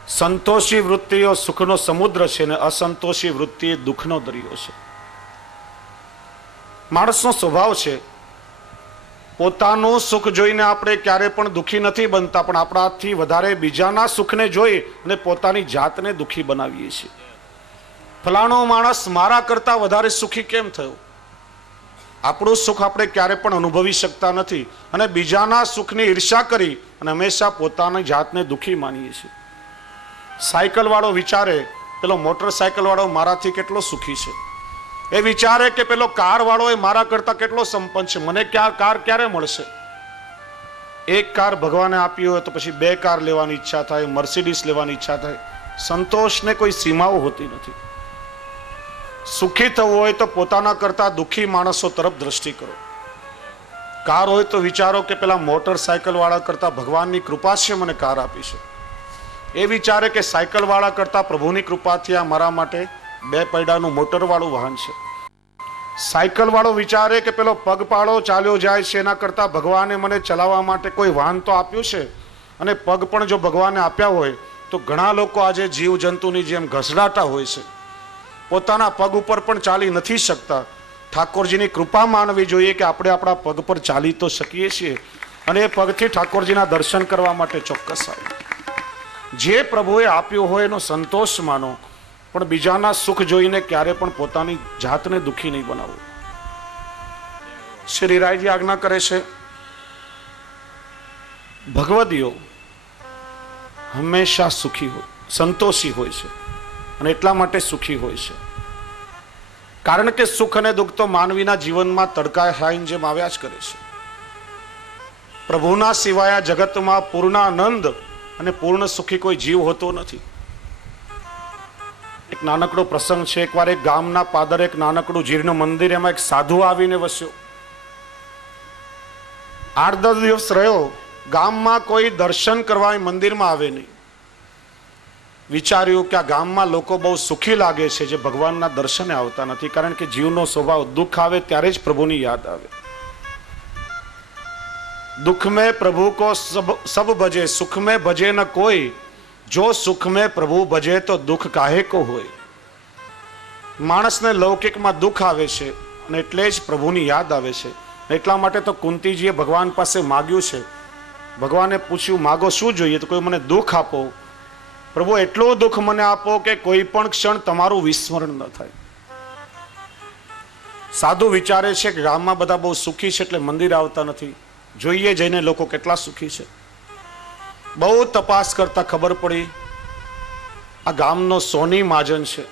સંતોષી વૃત્તિઓ સુખનો સમુદ્ર છે અને અસંતોષી વૃત્તિ એ દુઃખનો દરિયો છે. માણસનો સ્વભાવ છે, પોતાનું સુખ જોઈને આપણે ક્યારે પણ દુઃખી નથી બનતા, પણ આપણાથી વધારે બીજાના સુખને જોઈ અને પોતાની જાતને દુઃખી બનાવીએ છીએ. ફલાણો માણસ મારા કરતા વધારે સુખી કેમ થયો? આપણું સુખ આપણે ક્યારે પણ અનુભવી શકતા નથી અને બીજાના સુખની ઈર્ષા કરી અને હંમેશા પોતાની જાતને દુઃખી માનીએ છીએ. સાયકલ વાળો વિચારે પેલો મોટરસાયકલ વાળો મારાથી કેટલો સુખી છે, એ વિચારે કે પેલો કાર વાળો એ મારા કરતા કેટલો સંપન્ન છે, મને કાર ક્યારે મળશે. એક કાર ભગવાને આપી હોય તો પછી 2 કાર લેવાની ઈચ્છા થાય, મર્સિડીઝ લેવાની ઈચ્છા થાય. સંતોષને કોઈ સીમાઓ હોતી નથી. સુખી થવું હોય તો પોતાના કરતા દુઃખી માણસો તરફ દ્રષ્ટિ કરો. કાર હોય તો વિચારો કે પેલા મોટરસાયકલ વાળા કરતા ભગવાનની કૃપા છે મને કાર આપી છે. એ વિચારે કે સાયકલ વાળા કરતા પ્રભુની કૃપાથી આ મારા માટે 2 પૈડાનું મોટર વાળું વાહન છે. સાયકલ વાળો વિચારે કે પેલો પગપાળો ચાલ્યો જાય છે એના કરતા ભગવાને મને ચલાવવા માટે કોઈ વાહન તો આપ્યું છે, અને પગ પણ જો ભગવાને આપ્યા હોય તો ઘણા લોકો આજે જીવ જંતુની જેમ ઘસડાતા હોય છે, પોતાના પગ ઉપર પણ ચાલી નથી શકતા. ઠાકોરજીની કૃપા માનવી જોઈએ કે આપણે આપણા પગ પર ચાલી તો શકીએ છીએ, અને એ પગથી ઠાકોરજીના દર્શન કરવા માટે ચોક્કસ આવે. જે પ્રભુએ આપ્યું હોય એનો સંતોષ માનો, પણ બીજાના સુખ જોઈને ક્યારે પણ પોતાની જાતને દુઃખી નહીં બનાવો. શ્રી રાયજી આજ્ઞા કરે છે, ભગવદીઓ હંમેશા સુખી હોય, સંતોષી હોય છે, અને એટલા માટે સુખી હોય છે કારણ કે સુખ અને દુઃખ તો માનવીના જીવનમાં તડકાની જેમ આવ્યા જ કરે છે. પ્રભુના સિવાય જગતમાં પૂર્ણ આનંદ અને પૂર્ણ સુખી કોઈ જીવ હોતો નથી. એક નાનકડો પ્રસંગ છે. એકવાર એક ગામના પાદરે એક નાનકડું જીર્ણ મંદિર, એમાં એક સાધુ આવીને વસ્યો. 8-10 દિવસ રહ્યો. ગામમાં કોઈ દર્શન કરવા મંદિરમાં આવે નહીં. વિચાર્યું કે આ ગામમાં લોકો બહુ સુખી લાગે છે જે ભગવાનના દર્શને આવતા નથી, કારણ કે જીવનો સ્વભાવ દુઃખ આવે ત્યારે જ પ્રભુની યાદ આવે. दुख में प्रभु को सब भजे, सुख में भजे न कोई, जो सुख में प्रभु भजे तो दुख काहे को होय. માણસને લૌકિકમાં દુઃખ આવે છે અને એટલે જ પ્રભુની યાદ આવે છે. એટલા માટે તો કુંતીજીએ ભગવાન પાસે માગ્યું છે. ભગવાને પૂછ્યું, માગો શું જોઈએ? તો કોઈ મને દુઃખ આપો. પ્રભુ એટલું દુઃખ મને આપો કે કોઈ પણ ક્ષણ તમારું વિસ્મરણ ન થાય. સાધુ વિચારે છે કે ગામમાં બધા બહુ સુખી છે એટલે મંદિર આવતા નથી, જોઈએ જઈને લોકો કેટલા સુખી છે. બહુ તપાસ કરતા ખબર પડી આ ગામનો સોની મહાજન છે,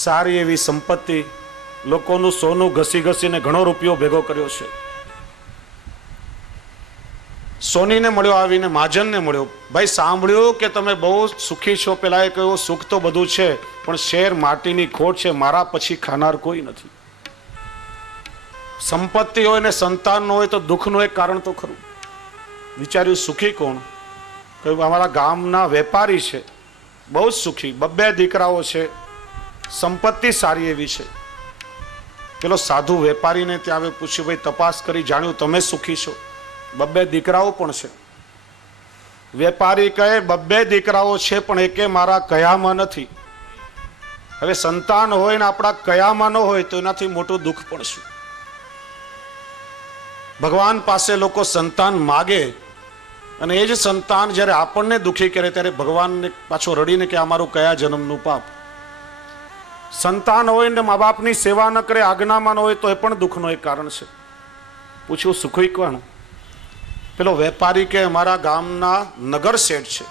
સારી એવી સંપત્તિ, લોકોનું સોનું ઘસી ઘસીને ઘણો રૂપિયો ભેગો કર્યો છે. સોનીને મળ્યો, આવીને મહાજનને મળ્યો. ભાઈ સાંભળ્યું કે તમે બહુ સુખી છો. પેલા એ કહ્યું, સુખ તો બધું છે પણ શેર માટીની ખોટ છે, મારા પછી ખાનાર કોઈ નથી. સંપત્તિ હોય ને સંતાન ન હોય તો દુઃખનું એક કારણ તો ખરું. વિચાર્યું સુખી કોણ? કહ્યું અમારા ગામના વેપારી છે, બહુ જ સુખી, 2 દીકરાઓ છે, સંપત્તિ સારી એવી છે. પેલો સાધુ વેપારીને ત્યાં આવે, પૂછ્યું ભાઈ તપાસ કરી જાણ્યું તમે સુખી છો? 2 દીકરાઓ પણ છે. વેપારી કહે 2 દીકરાઓ છે પણ એકે મારા કયામાં નથી. હવે સંતાન હોય ને આપણા કયામાં ન હોય તો એનાથી મોટું દુઃખ પણ શું? ભગવાન પાસે લોકો સંતાન માગે અને એ જ સંતાન જ્યારે આપણને દુઃખી કરે ત્યારે ભગવાનને પાછો રડીને કે અમારું કયા જન્મનું પાપ. સંતાન હોય ને મા બાપની સેવા ન કરે, આજ્ઞામાં ન હોય તો એ પણ દુઃખનું એક કારણ છે. પૂછ્યું સુખી કોણ? પેલો વેપારી કે અમારા ગામના નગર શેઠ છે,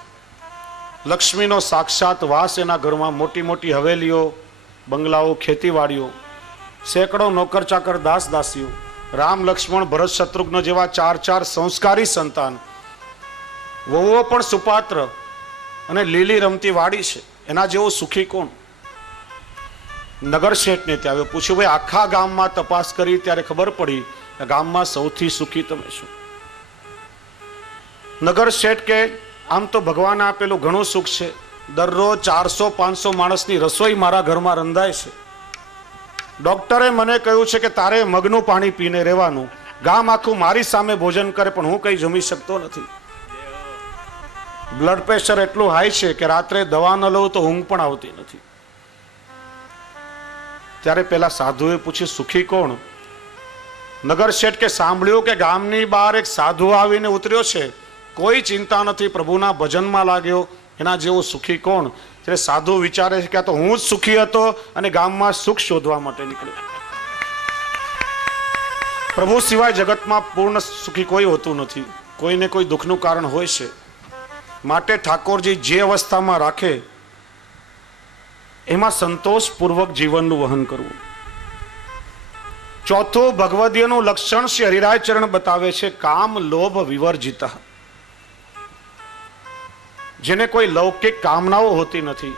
લક્ષ્મીનો સાક્ષાત વાસ એના ઘરમાં, મોટી મોટી હવેલીઓ, બંગલાઓ, ખેતીવાડીઓ, સેંકડો નોકર ચાકર, દાસ દાસીઓ, રામ લક્ષ્મણ ભરત શત્રુઘ્ન જેવા 4 સંસ્કારી સંતાન, વહુઓ પણ સુપાત્ર અને લીલી રમતી વાડી છે. એના જેવો સુખી કોણ? નગર શેઠને ત્યાં પૂછ્યું, ભાઈ આખા ગામમાં તપાસ કરી ત્યારે ખબર પડી ગામમાં સૌથી સુખી તમે છો. નગર શેઠ કે આમ તો ભગવાને આપેલું ઘણું સુખ છે, દરરોજ 400-500 માણસની રસોઈ મારા ઘરમાં રંધાય છે. ડોક્ટરે મને કહ્યું છે કે તારે મગનું પાણી પીને રહેવાનું, ગામ આખું મારી સામે ભોજન કરે પણ હું કઈ જમી શકતો નથી. બ્લડ પ્રેશર એટલું હાઈ છે કે રાત્રે દવા ન લઉં તો ઊંઘ પણ આવતી નથી. ત્યારે પેલા સાધુએ પૂછ્યું સુખી કોણ? નગર શેઠ કે સાંભળ્યું કે ગામની બહાર એક સાધુ આવીને ઉતર્યો છે, કોઈ ચિંતા નથી, પ્રભુના ભજનમાં લાગ્યો, એના જેવો સુખી કોણ? ત્યારે સાધુ વિચારે છે કે આ તો હું જ સુખી હતો અને ગામમાં સુખ શોધવા માટે નીકળ્યો. પ્રભુ સિવાય જગતમાં પૂર્ણ સુખી કોઈ હોતું નથી, કોઈને કોઈ દુઃખનું કારણ હોય છે. માટે ઠાકોરજી જે અવસ્થામાં રાખે એમાં સંતોષપૂર્વક જીવનનું વહન કરવું. ચોથું ભગવદીયનું લક્ષણ શ્રી હરિરાય ચરણ બતાવે છે કામ લોભ વિવર્જિતા. જેને કોઈ લૌકિક કામનાઓ હોતી નથી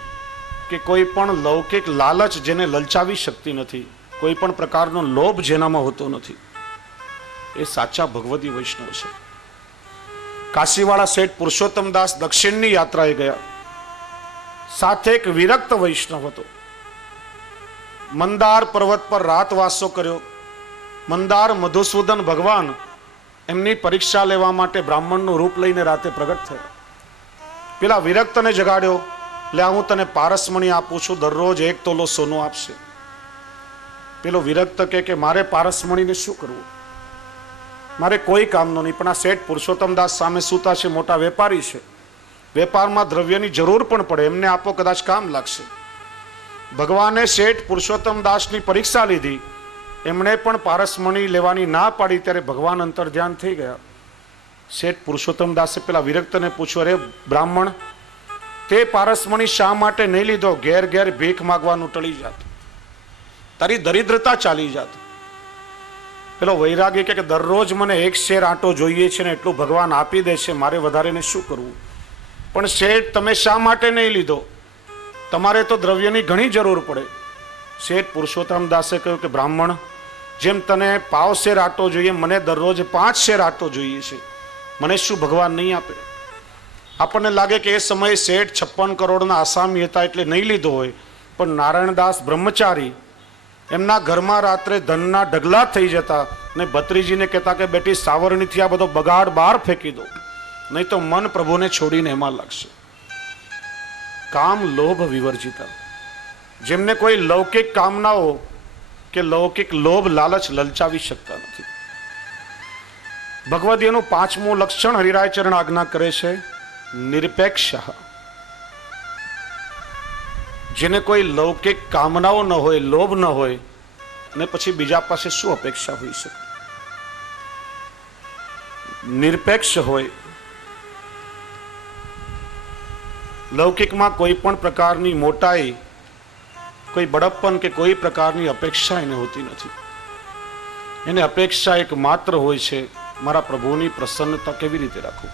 કે કોઈ પણ લૌકિક લાલચ જેને લલચાવી શકતી નથી, કોઈ પણ પ્રકારનો લોભ જેનામાં હોતો નથી, એ સાચા ભગવદી વૈષ્ણવ છે. કાશીવાળા શેઠ પુરુષોત્તમદાસ દક્ષિણની યાત્રાએ ગયા. સાથે એક વિરક્ત વૈષ્ણવ હતો. મંદાર પર્વત પર રાતવાસો કર્યો. મંદાર મધુસૂદન ભગવાન એમની પરીક્ષા લેવા માટે બ્રાહ્મણનું રૂપ લઈને રાતે પ્રગટ થયા. પેલા વિરક્તને જગાડ્યો. લે હું તને પારસમણી આપું છું, દરરોજ 1 તોલો સોનું આપશે. પેલો વિરક્ત કે મારે પારસમણીને શું કરવું, મારે કોઈ કામનો નહીં. પણ આ શેઠ પુરુષોત્તમદાસ સામે સૂતા છે, મોટા વેપારી છે, વેપારમાં દ્રવ્યની જરૂર પણ પડે, એમને આપો કદાચ કામ લાગશે. ભગવાને શેઠ પુરુષોત્તમદાસની પરીક્ષા લીધી. એમણે પણ પારસમણી લેવાની ના પાડી ત્યારે ભગવાન અંતર ધ્યાન થઈ ગયા. શેઠ પુરુષોત્તમદાસે પેલા વિરક્તને પૂછ્યું, અરે બ્રાહ્મણ, તે પારસમણી શા માટે નહીં લીધો? ઘેર ઘેર ભીખ માગવાનું ટળી જાત, તારી દરિદ્રતા ચાલી જાત. પેલો વૈરાગી કે દરરોજ મને 1 શેર આંટો જોઈએ છે ને એટલું ભગવાન આપી દે છે, મારે વધારેને શું કરવું? પણ શેઠ તમે શા માટે નહીં લીધો? તમારે તો દ્રવ્યની ઘણી જરૂર પડે. શેઠ પુરુષોત્તમદાસે કહ્યું કે બ્રાહ્મણ, જેમ તને 1/2 શેર આંટો જોઈએ, મને દરરોજ 5 શેર આંટો જોઈએ છે, મને શું ભગવાન નહીં આપે? આપણને લાગે કે એ સમયે શેઠ 56 કરોડના આસામી હતા એટલે નહીં લીધો હોય, પણ નારાયણદાસ બ્રહ્મચારી, એમના ઘરમાં રાત્રે ધનના ઢગલા થઈ જતા ને ભત્રીજીને કહેતા કે બેટી સાવરણીથી આ બધો બગાડ બહાર ફેંકી દો, નહીં તો મન પ્રભુને છોડીને એમાં લાગશે. કામ લોભ વિવર્જિતા. જેમને કોઈ લૌકિક કામનાઓ કે લૌકિક લોભ લાલચ લલચાવી શકતા નથી. ભગવદીયનું 5મું લક્ષણ હરિરાય ચરણ આજ્ઞા કરે છે નિરપેક્ષ. જેને કોઈ લૌકિક કામનાઓ ન હોય, લોભ ન હોય, ને પછી બીજા પાસે શું અપેક્ષા હોઈ શકે? નિરપેક્ષ હોય. લૌકિકમાં કોઈ પણ પ્રકારની મોટાઈ, કોઈ બડપ્પન કે કોઈ પ્રકારની અપેક્ષા એને હોતી નથી. એને અપેક્ષા એક માત્ર હોય છે, મારા પ્રભુની પ્રસન્નતા કેવી રીતે રાખું.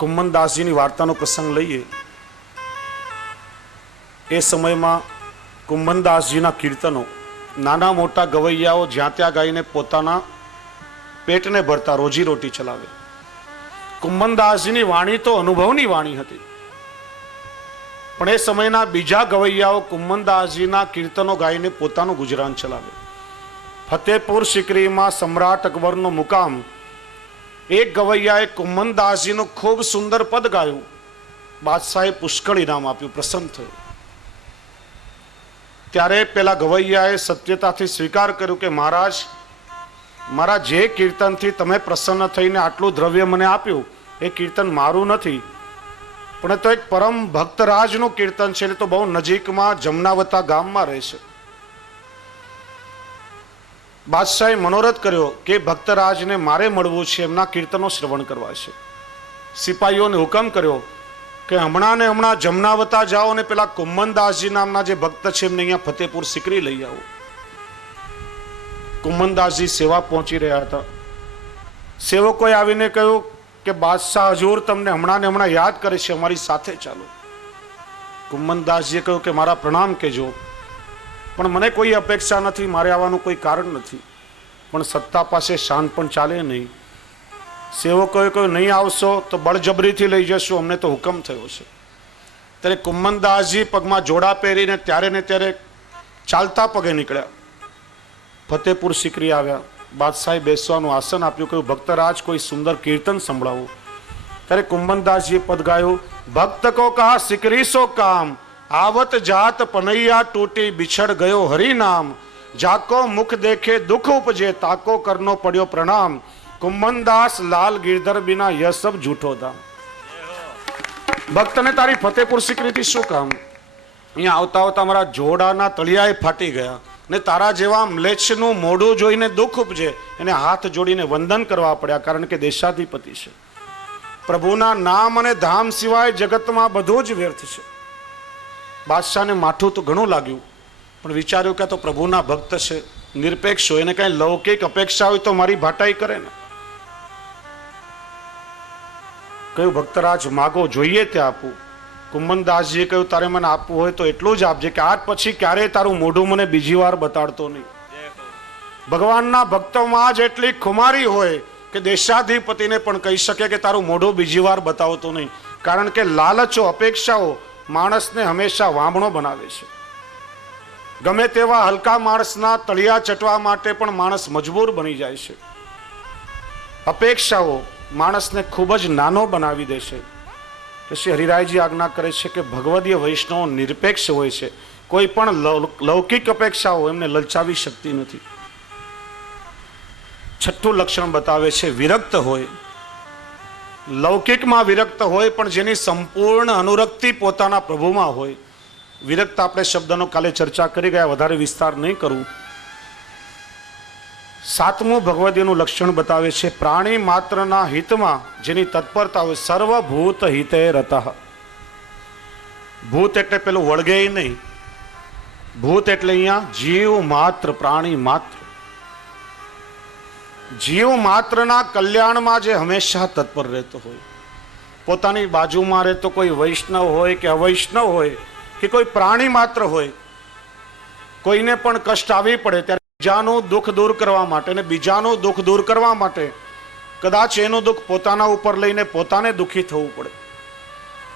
કુમ્મનદાસજીની વાર્તાનો પ્રસંગ લઈએ. એ સમયમાં કુમ્મનદાસજીના કીર્તનો નાના મોટા ગવૈયાઓ જ્યાં ત્યાં ગાઈને પોતાના પેટને ભરતા, રોજીરોટી ચલાવે. કુમ્મનદાસજીની વાણી તો અનુભવની વાણી હતી, પણ એ સમયના બીજા ગવૈયાઓ કુમ્મનદાસજીના કીર્તનો ગાઈને પોતાનું ગુજરાન ચલાવે. ફતેપુર સિકરીમાં સમ્રાટ અકબરનો મુકામ, એક ગવૈયાએ કુમ્મનદાસજીનું ખૂબ સુંદર પદ ગાયું. બાદશાહે પુષ્કળ ઇનામ આપ્યું, પ્રસન્ન થયો. ત્યારે પેલા ગવૈયાએ સત્યતાથી સ્વીકાર કર્યો કે મહારાજ, મારા જે કીર્તનથી તમે પ્રસન્ન થઈને આટલું દ્રવ્ય મને આપ્યું, એ કીર્તન મારું નથી, પણ તો એક પરમ ભક્તરાજનું કીર્તન છે. તો બહુ નજીકમાં જમનાવતા ગામમાં રહે છે. બાદશાહે મનોરથ કર્યો કે ભક્તરાજને મારે મળવું છે, એમના કીર્તનો શ્રવણ કરવા છે. સિપાહીઓને હુકમ કર્યો કે હમણાં ને હમણાં જમનાવતા જાઓ ને પેલા કુમ્મનદાસજી નામના જે ભક્ત છે એમને અહીંયા ફતેપુર સિકરી લઈ આવો. કુમ્મનદાસજી સેવા પહોંચી રહ્યા હતા. સેવકોએ આવીને કહ્યું કે બાદશાહ હજૂર તમને હમણાં ને હમણાં યાદ કરે છે, અમારી સાથે ચાલો. કુમ્મનદાસજીએ કહ્યું કે મારા પ્રણામ કહેજો, પણ મને કોઈ અપેક્ષા નથી, મારે આવવાનું કોઈ કારણ નથી, પણ સત્તા પાસે શાન પણ ચાલે નહીં. સેવકોએ કહ્યું નહીં આવશો તો બળજબરીથી લઈ જશું, અમને તો હુકમ થયો છે. ત્યારે કુમ્મનદાસજી પગમાં જોડા પહેરીને ત્યારે ને ત્યારે ચાલતા પગે નીકળ્યા. ફતેપુર સિકરી આવ્યા. બાદશાહે બેસવાનું આસન આપ્યું. કહ્યું ભક્તરાજ કોઈ સુંદર કીર્તન સંભળાવો. ત્યારે કુમ્મનદાસજીએ પદ ગાયું, ભક્ત કો કહા સિકરી સો કામ, आवत जात पनैया टूटी बिछड़ गयो हरि नाम, जाको मुख देखे दुख उपजे ताको करनो पड़्यो प्रणाम, कुम्मनदास लाल गिरधर बिना यह सब झूठो था. भक्त ने तारी फतेहपुर सिकरी शू काम? અહીંયા આવતા આવતા મારા જોડાના તળિયાએ ફાટી ગયા ને તારા જેવા મ્લેચ્છનું મોઢું જોઈને દુઃખ ઉપજે, એને હાથ જોડીને વંદન કરવા પડ્યા, કારણ કે દેશાધિપતિ છે. પ્રભુના નામ અને ધામ સિવાય જગતમાં બધું જ વ્યર્થ છે. બાદશાહને માઠું તો ઘણું લાગ્યું, પણ વિચાર્યું કે આ તો પ્રભુના ભક્ત છે, નિરપેક્ષ હોય, એને કઈ લૌકિક અપેક્ષા હોય તો મારી ભાટાઈ કરે ને. કહ્યું ભક્તરાજ માગો, જોઈએ તે આપું. કુંભનદાસજીએ કહ્યું તારે મને આપવું હોય તો એટલું જ આપજે કે આજ પછી ક્યારેય તારું મોઢું મને બીજી વાર બતાડતો નહીં. ભગવાનના ભક્તોમાં જ એટલી ખુમારી હોય કે દેશાધિપતિને પણ કહી શકે કે તારું મોઢું બીજી વાર બતાવતો નહીં. કારણ કે લાલચો, અપેક્ષાઓ માણસને હંમેશા વામણો બનાવે છે. ગમે તેવા હલકા માણસના તળિયા ચટવા માટે પણ માણસ મજબૂર બની જાય છે. અપેક્ષાઓ માણસને ખૂબ જ નાનો બનાવી દે છે. શ્રી હરિરાયજી આજ્ઞા કરે છે કે ભગવદીય વૈષ્ણવ નિરપેક્ષ હોય છે, કોઈ પણ લૌકિક અપેક્ષાઓ એમને લલચાવી શકતી નથી. છઠ્ઠું લક્ષણ બતાવે છે વિરક્ત હોય. લૌકિકમાં વિરક્ત હોય પણ જેની સંપૂર્ણ અનુરક્તિ પોતાના પ્રભુમાં હોય. વિરક્ત આપણે શબ્દનો કાલે ચર્ચા કરી ગયા, વધારે વિસ્તાર નહીં કરું. સાતમું ભગવદીયનું લક્ષણ બતાવે છે પ્રાણી માત્રના હિતમાં જેની તત્પરતા હોય. સર્વભૂત હિતે રતઃ. ભૂત એટલે પેલું વળગે નહીં, ભૂત એટલે અહીંયા જીવ માત્ર, પ્રાણી માત્ર. જીવ માત્રના કલ્યાણમાં જે હંમેશા તત્પર રહેતો હોય. પોતાની બાજુમાં રહેતો કોઈ વૈષ્ણવ હોય કે અવૈષ્ણવ હોય કે કોઈ પ્રાણી માત્ર હોય, કોઈને પણ કષ્ટ આવી પડે ત્યારે બીજાનું દુઃખ દૂર કરવા માટે અને બીજાનું દુઃખ દૂર કરવા માટે કદાચ એનું દુઃખ પોતાના ઉપર લઈને પોતાને દુઃખી થવું પડે.